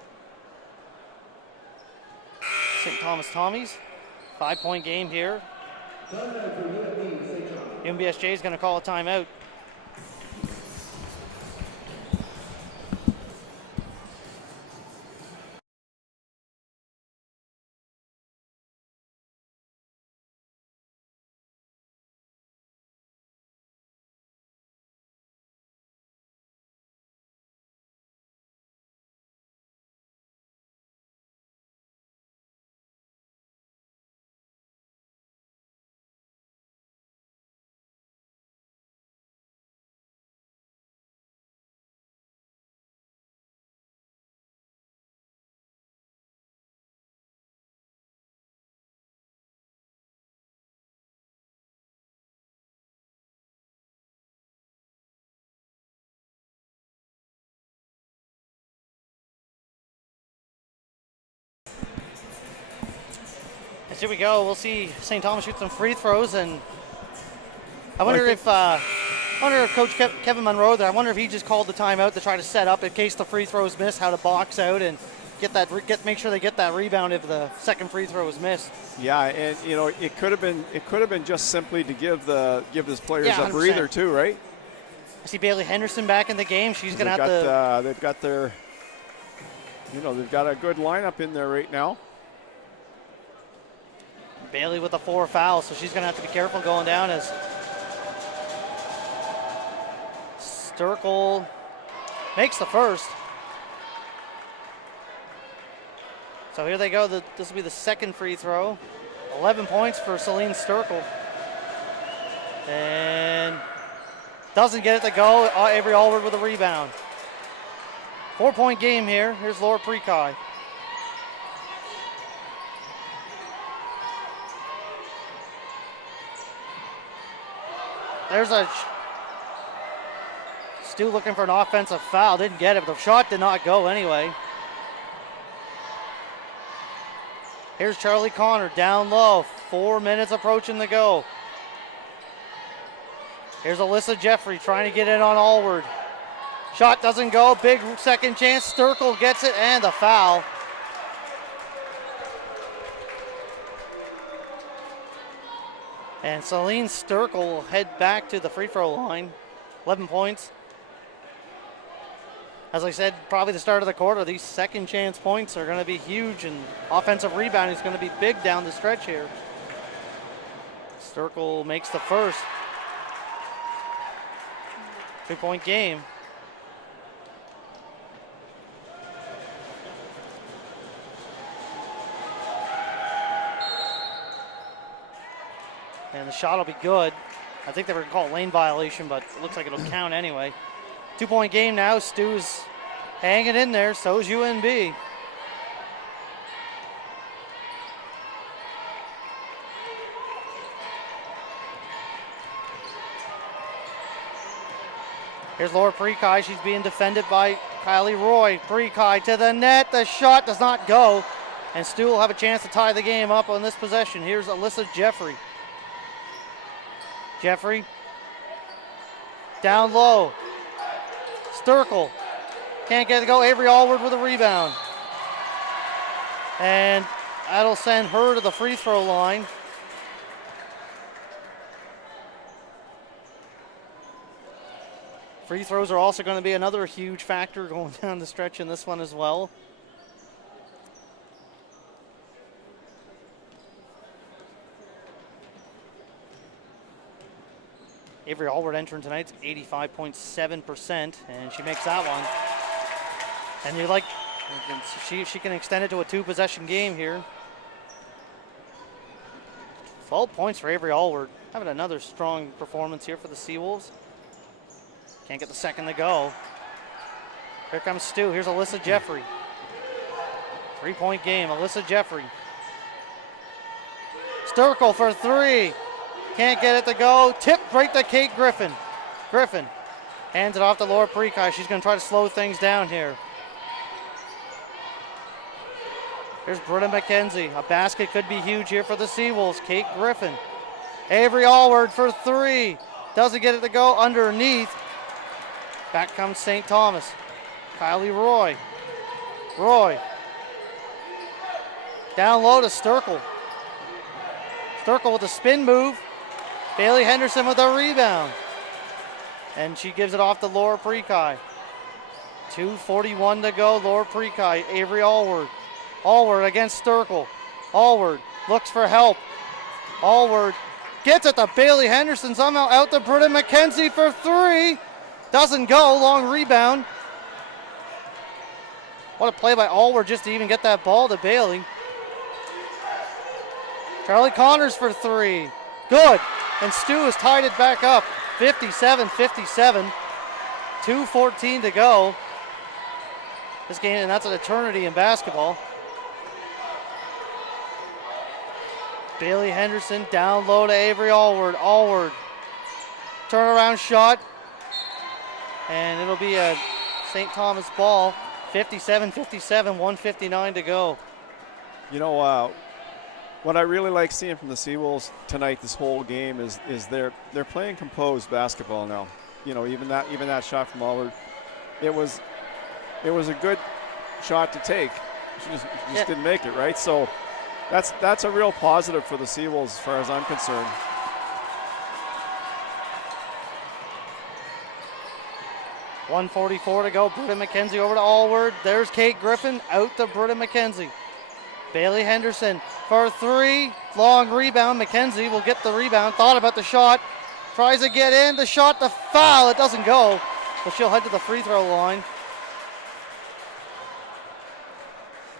St. Thomas Tommies. 5-point game here. UNBSJ is going to call a timeout. And here we go. We'll see St. Thomas shoot some free throws, and I wonder if Coach Kevin Monroe there. I wonder if he just called the timeout to try to set up in case the free throws miss, how to box out and make sure they get that rebound if the second free throw is missed. Yeah, and you know it could have been just simply to give his players a 100%. breather too, right? I see Bailey Henderson back in the game. She's going to have to. They've got a good lineup in there right now. Bailey with the 4 fouls, so she's going to have to be careful going down as Sturkle makes the first. So here they go. This will be the second free throw. 11 points for Celine Sturkle. And doesn't get it to go. Avery Allward with a rebound. 4-point game here. Here's Laura Prekai. There's a Stu looking for an offensive foul. Didn't get it, but the shot did not go anyway. Here's Charlie Connor down low. 4 minutes approaching to go. Here's Alyssa Jeffrey trying to get in on Allward. Shot doesn't go. Big second chance. Sturkle gets it and the foul. And Celine Sturkle will head back to the free throw line. 11 points. As I said, probably the start of the quarter, these second chance points are going to be huge, and offensive rebounding is going to be big down the stretch here. Sturkle makes the first. 2-point game. And the shot will be good. I think they were going to call a lane violation, but it looks like it'll count anyway. 2-point game now. Stu's hanging in there. So is UNB. Here's Laura Prekai. She's being defended by Kylie Roy. Prekai to the net. The shot does not go. And Stu will have a chance to tie the game up on this possession. Here's Alyssa Jeffrey. Jeffrey down low. Sturkle can't get it to go. Avery Allward with a rebound. And that'll send her to the free throw line. Free throws are also going to be another huge factor going down the stretch in this one as well. Avery Allward entering tonight's 85.7%, and she makes that one. And you're like, see if she can extend it to a 2-possession game here. 12 points for Avery Allward. Having another strong performance here for the Seawolves. Can't get the second to go. Here comes Stu. Here's Alyssa Jeffrey. 3-point game. Alyssa Jeffrey. Sturkle for 3. Can't get it to go. Tipped right to Kate Griffin. Griffin hands it off to Laura Prekai. She's going to try to slow things down here. Here's Britta McKenzie. A basket could be huge here for the Seawolves. Kate Griffin. Avery Allward for 3. Doesn't get it to go underneath. Back comes St. Thomas. Kylie Roy. Roy. Down low to Sturkle. Sturkle with a spin move. Bailey Henderson with a rebound. And she gives it off to Laura Prekai. 2:41 to go. Laura Prekai. Avery Allward. Allward against Sturkle. Allward looks for help. Allward gets it to Bailey Henderson. Somehow out to Britta McKenzie for 3. Doesn't go. Long rebound. What a play by Allward just to even get that ball to Bailey. Charlie Connors for 3. Good. And Stu has tied it back up. 57-57. 2:14 to go. This game, and that's an eternity in basketball. Bailey Henderson down low to Avery Allward. Allward. Turnaround shot. And it'll be a St. Thomas ball. 57-57, 1:59 to go. You know, what I really like seeing from the Seawolves tonight, this whole game, is they're playing composed basketball now. You know, even that shot from Allward, it was a good shot to take. She just didn't make it, right? So that's a real positive for the Seawolves as far as I'm concerned. .144 to go. Britta McKenzie over to Allward. There's Kate Griffin out to Britta McKenzie. Bailey Henderson for 3. Long rebound. McKenzie will get the rebound. Thought about the shot. Tries to get in. The shot, the foul. It doesn't go. But she'll head to the free throw line.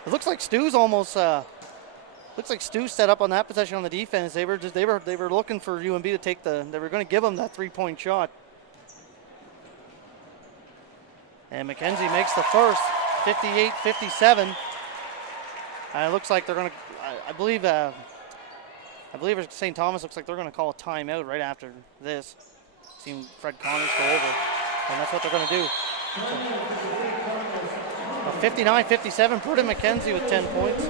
It looks like Stu's almost. Looks like Stu set up on that possession on the defense. They were looking for UNB to take the. They were going to give them that 3-point shot. And McKenzie makes the first. 58-57. It looks like they're going to. I believe St. Thomas looks like they're going to call a timeout right after this. Seen Fred Connors go over, and that's what they're going to do. So, 59-57. Britta McKenzie with 10 points.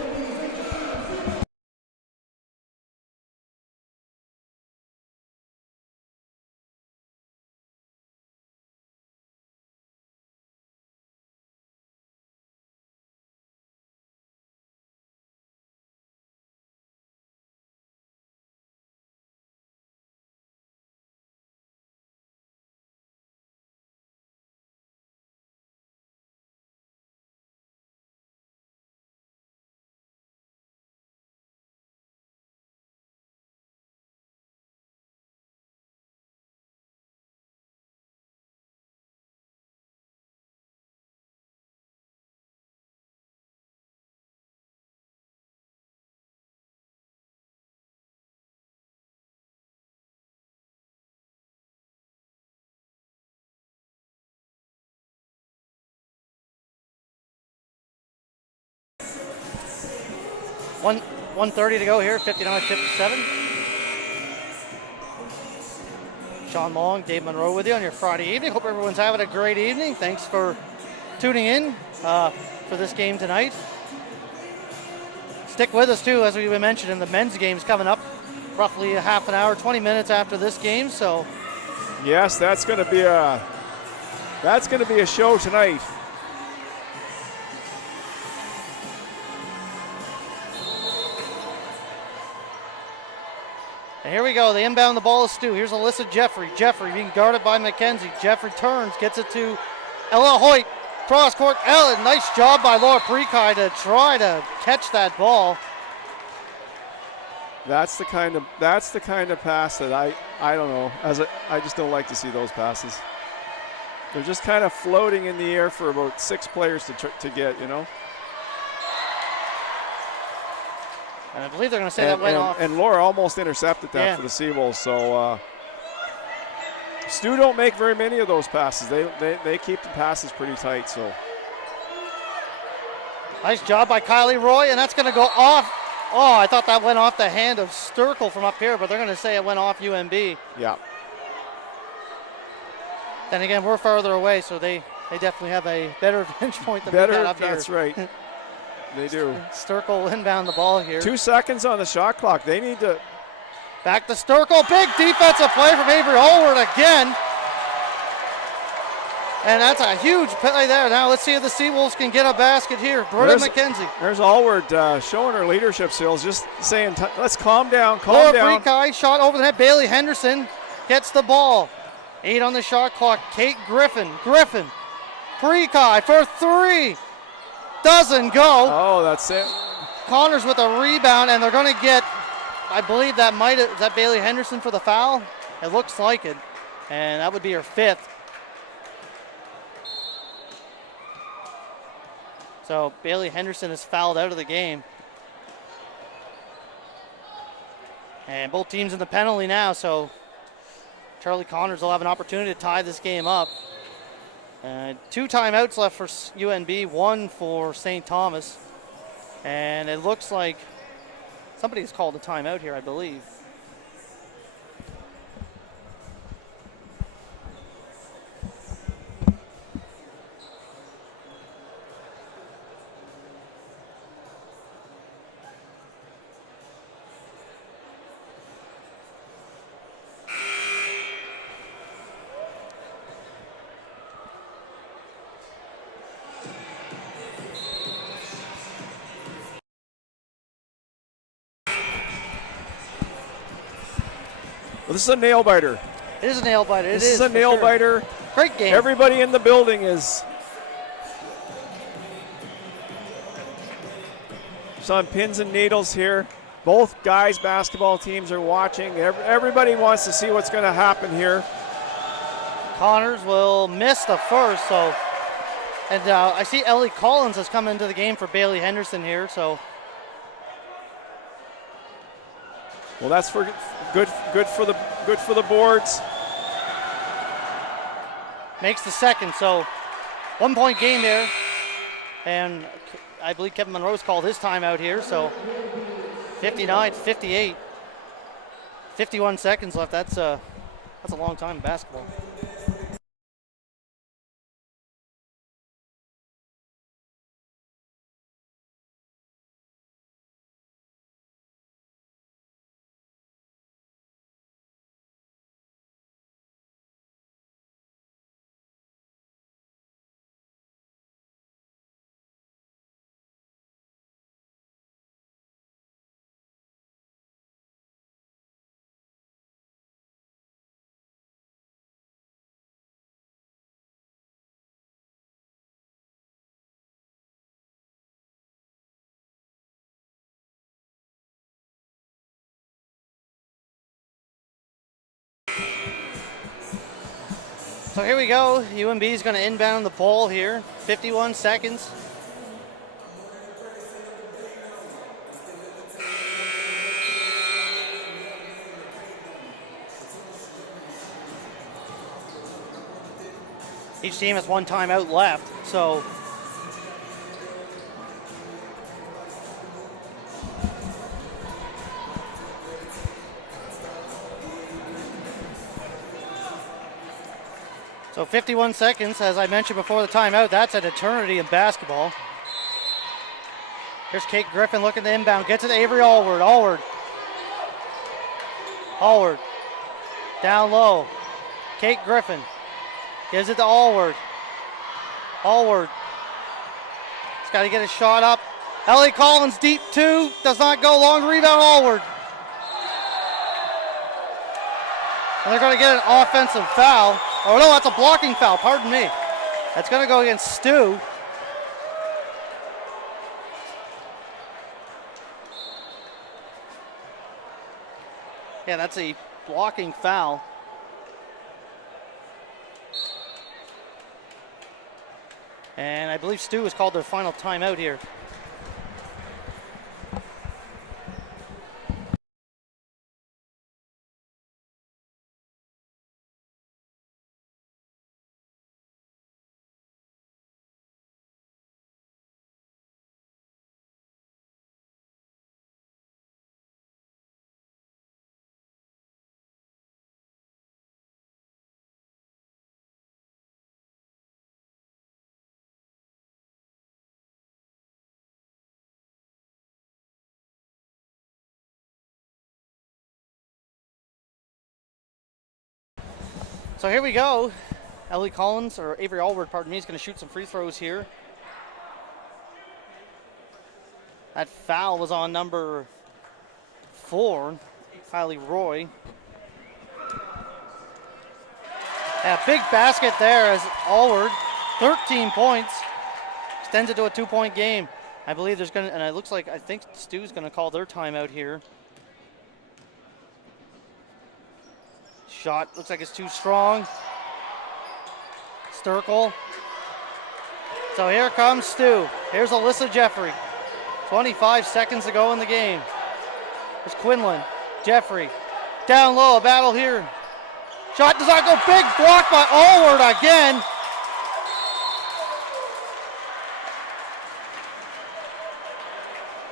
1:30 to go here, 59-57. Sean Long, Dave Monroe with you on your Friday evening. Hope everyone's having a great evening. Thanks for tuning in for this game tonight. Stick with us too, as we mentioned, in the men's games coming up roughly a half an hour, 20 minutes after this game. So yes, that's going to be a show tonight. And here we go. They inbound the ball to Stu. Here's Alyssa Jeffrey. Jeffrey being guarded by McKenzie. Jeffrey turns, gets it to Ella Hoyt. Cross court. Ella, nice job by Laura Prekai to try to catch that ball. That's the kind of pass that I don't know. I just don't like to see those passes. They're just kind of floating in the air for about 6 players to get, you know. And I believe they're going to say that went off. And Laura almost intercepted that for the Seawolves. So Stu don't make very many of those passes. They keep the passes pretty tight. So nice job by Kylie Roy, and that's going to go off. Oh, I thought that went off the hand of Sturkle from up here, but they're going to say it went off UNB. Yeah. Then again, we're farther away, so they definitely have a better vantage point than we got up here. That's right. They do. Sturkle inbound the ball here. 2 seconds on the shot clock. They need to. Back to Sturkle. Big defensive play from Avery Hallward again. And that's a huge play there. Now let's see if the Seawolves can get a basket here. Britta McKenzie. There's Allward showing her leadership skills, just saying, let's calm down, Laura Prekai shot over the net. Bailey Henderson gets the ball. 8 on the shot clock. Kate Griffin. Prekai for 3. Doesn't go. Oh, that's it. Connors with a rebound, and they're going to get, I believe is that Bailey Henderson for the foul? It looks like it, and that would be her 5th. So Bailey Henderson is fouled out of the game. And both teams in the penalty now, so Charlie Connors will have an opportunity to tie this game up. 2 timeouts left for UNB, 1 for St. Thomas. And it looks like somebody's called a timeout here, I believe. Well, this is a nail biter. It is a nail biter. This is a nail biter. Great game. Everybody in the building is on pins and needles here. Both guys' basketball teams are watching. Everybody wants to see what's going to happen here. Connors will miss the first, so. And I see Ellie Collins has come into the game for Bailey Henderson here, so. Well, that's for good for the boards. Makes the second, so 1-point game there. And I believe Kevin Monroe's called his timeout here, so 59-58. 51 seconds left. That's a long time in basketball. So here we go. UNB is going to inbound the ball here. 51 seconds. Each team has 1 timeout left, so So 51 seconds, as I mentioned before the timeout. That's an eternity in basketball. Here's Kate Griffin looking to inbound. Gets it to Avery Allward. Allward. Down low. Kate Griffin. Gives it to Allward. He's got to get a shot up. Ellie Collins deep 2. Does not go. Long rebound, Allward. And they're going to get an offensive foul. Oh, no, that's a blocking foul. Pardon me. That's going to go against STU. Yeah, that's a blocking foul. And I believe STU has called their final timeout here. So here we go. Ellie Collins, or Avery Allward, pardon me, is going to shoot some free throws here. That foul was on number 4, Kylie Roy. Yeah, big basket there as Allward, 13 points, extends it to a 2-point game. I believe there's going to, and it looks like, I think STU's going to call their timeout here. Shot looks like it's too strong. Sturkle. So here comes STU. Here's Alyssa Jeffrey. 25 seconds to go in the game. There's Quinlan. Jeffrey. Down low, a battle here. Shot does not go. Big block by Allward again.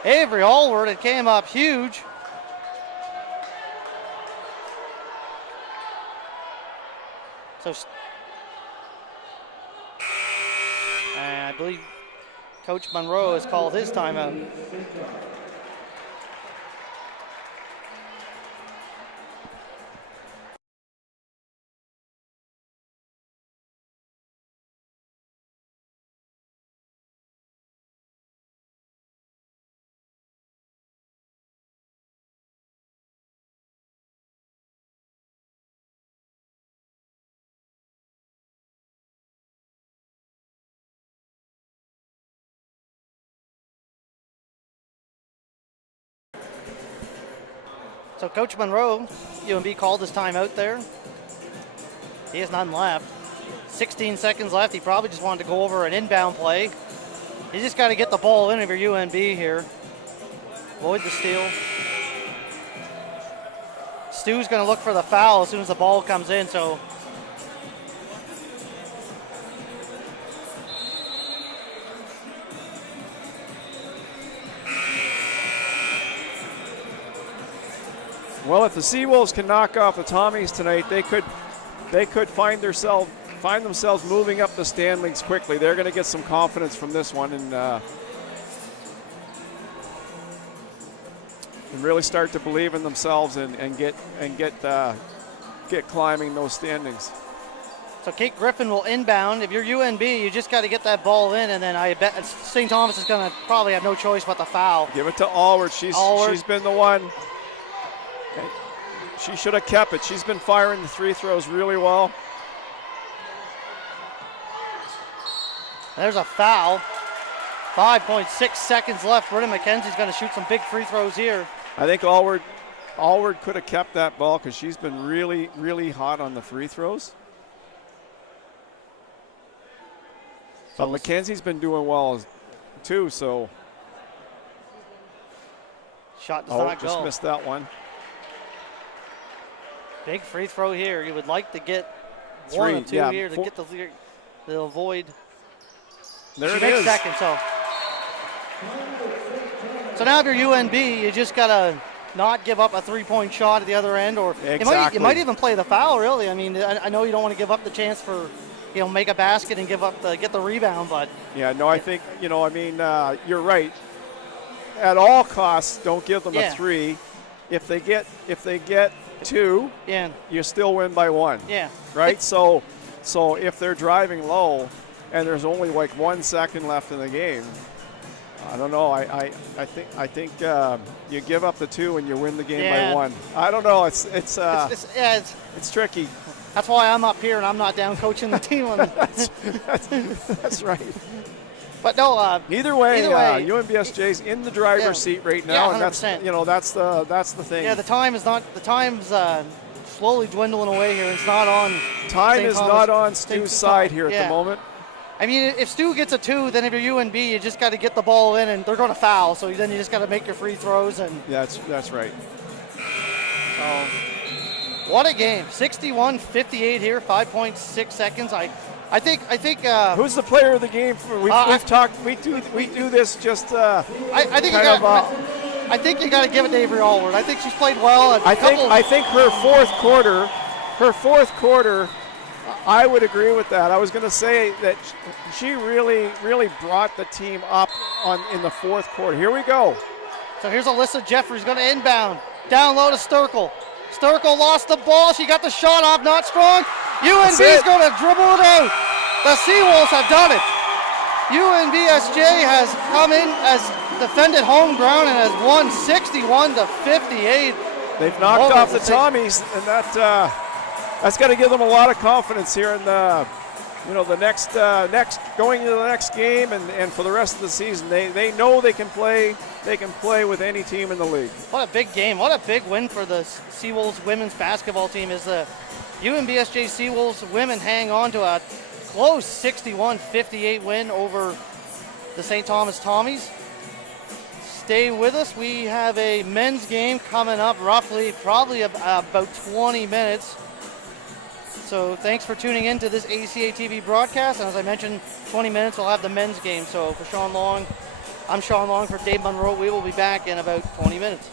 Avery Allward, it came up huge. So, and I believe Coach Monroe has called his timeout. So Coach Monroe, UNB called his timeout there. He has none left. 16 seconds left. He probably just wanted to go over an inbound play. You just got to get the ball in if you're UNB here. Avoid the steal. STU's going to look for the foul as soon as the ball comes in. So Well, if the Seawolves can knock off the Tommies tonight, they could find themselves moving up the standings quickly. They're going to get some confidence from this one and really start to believe in themselves and get climbing those standings. So Kate Griffin will inbound. If you're UNB, you just got to get that ball in, and then I bet St. Thomas is going to probably have no choice but the foul. Give it to Allward. She's been the one. She should have kept it. She's been firing the free throws really well. There's a foul. 5.6 seconds left. Brennan McKenzie's going to shoot some big free throws here. I think Allward could have kept that ball because she's been really, really hot on the free throws. But McKenzie's been doing well too, so. Shot does not go. Just missed that one. Big free throw here. You would like to get one or two here to get the avoid. There she it makes is. Second, so now if you're UNB, you just gotta not give up a three-point shot at the other end, or exactly. you might even play the foul. Really, I mean, I know you don't want to give up the chance for make a basket and get the rebound. But Yeah, no, I think, you're right. At all costs, don't give them a 3. If they get 2, yeah, you still win by 1. yeah, Right? So if they're driving low and there's only like 1 second left in the game, I don't know. I think you give up the 2 and you win the game by 1. I don't know. It's tricky. That's why I'm up here and I'm not down coaching the team. That's right. But no. Either way, UNBSJ's in the driver's seat right now, and that's 100%. that's the thing. Yeah, the time's slowly dwindling away here. It's not on. Time is not on Stu's side here at the moment. I mean, if Stu gets a 2, then if you're UNB, you just got to get the ball in, and they're going to foul. So then you just got to make your free throws. And that's right. So, what a game! 61-58 here, 5.6 seconds. I think. Who's the player of the game? We've talked. We do this just. I think you got to give it to Avery Allward. I think she's played well. I think her fourth quarter. I would agree with that. I was going to say that she really brought the team up in the fourth quarter. Here we go. So here's Alyssa Jeffries going to inbound. Down low to Sturkle. Sturkle lost the ball. She got the shot off, not strong. UNB is going to dribble it out. The Seawolves have done it. UNBSJ has come in, as defended home ground, and has won 61-58. They've knocked off the Tommies, and that's got to give them a lot of confidence here in the next going into the next game and for the rest of the season. They know they can play with any team in the league. What a big game. What a big win for the Seawolves women's basketball team as the UNBSJ Seawolves women hang on to a close 61-58 win over the St. Thomas Tommies. Stay with us. We have a men's game coming up probably about 20 minutes. So thanks for tuning in to this ACA TV broadcast. And as I mentioned, 20 minutes we'll have the men's game. So for Sean Long, I'm Sean Long for Dave Monroe. We will be back in about 20 minutes.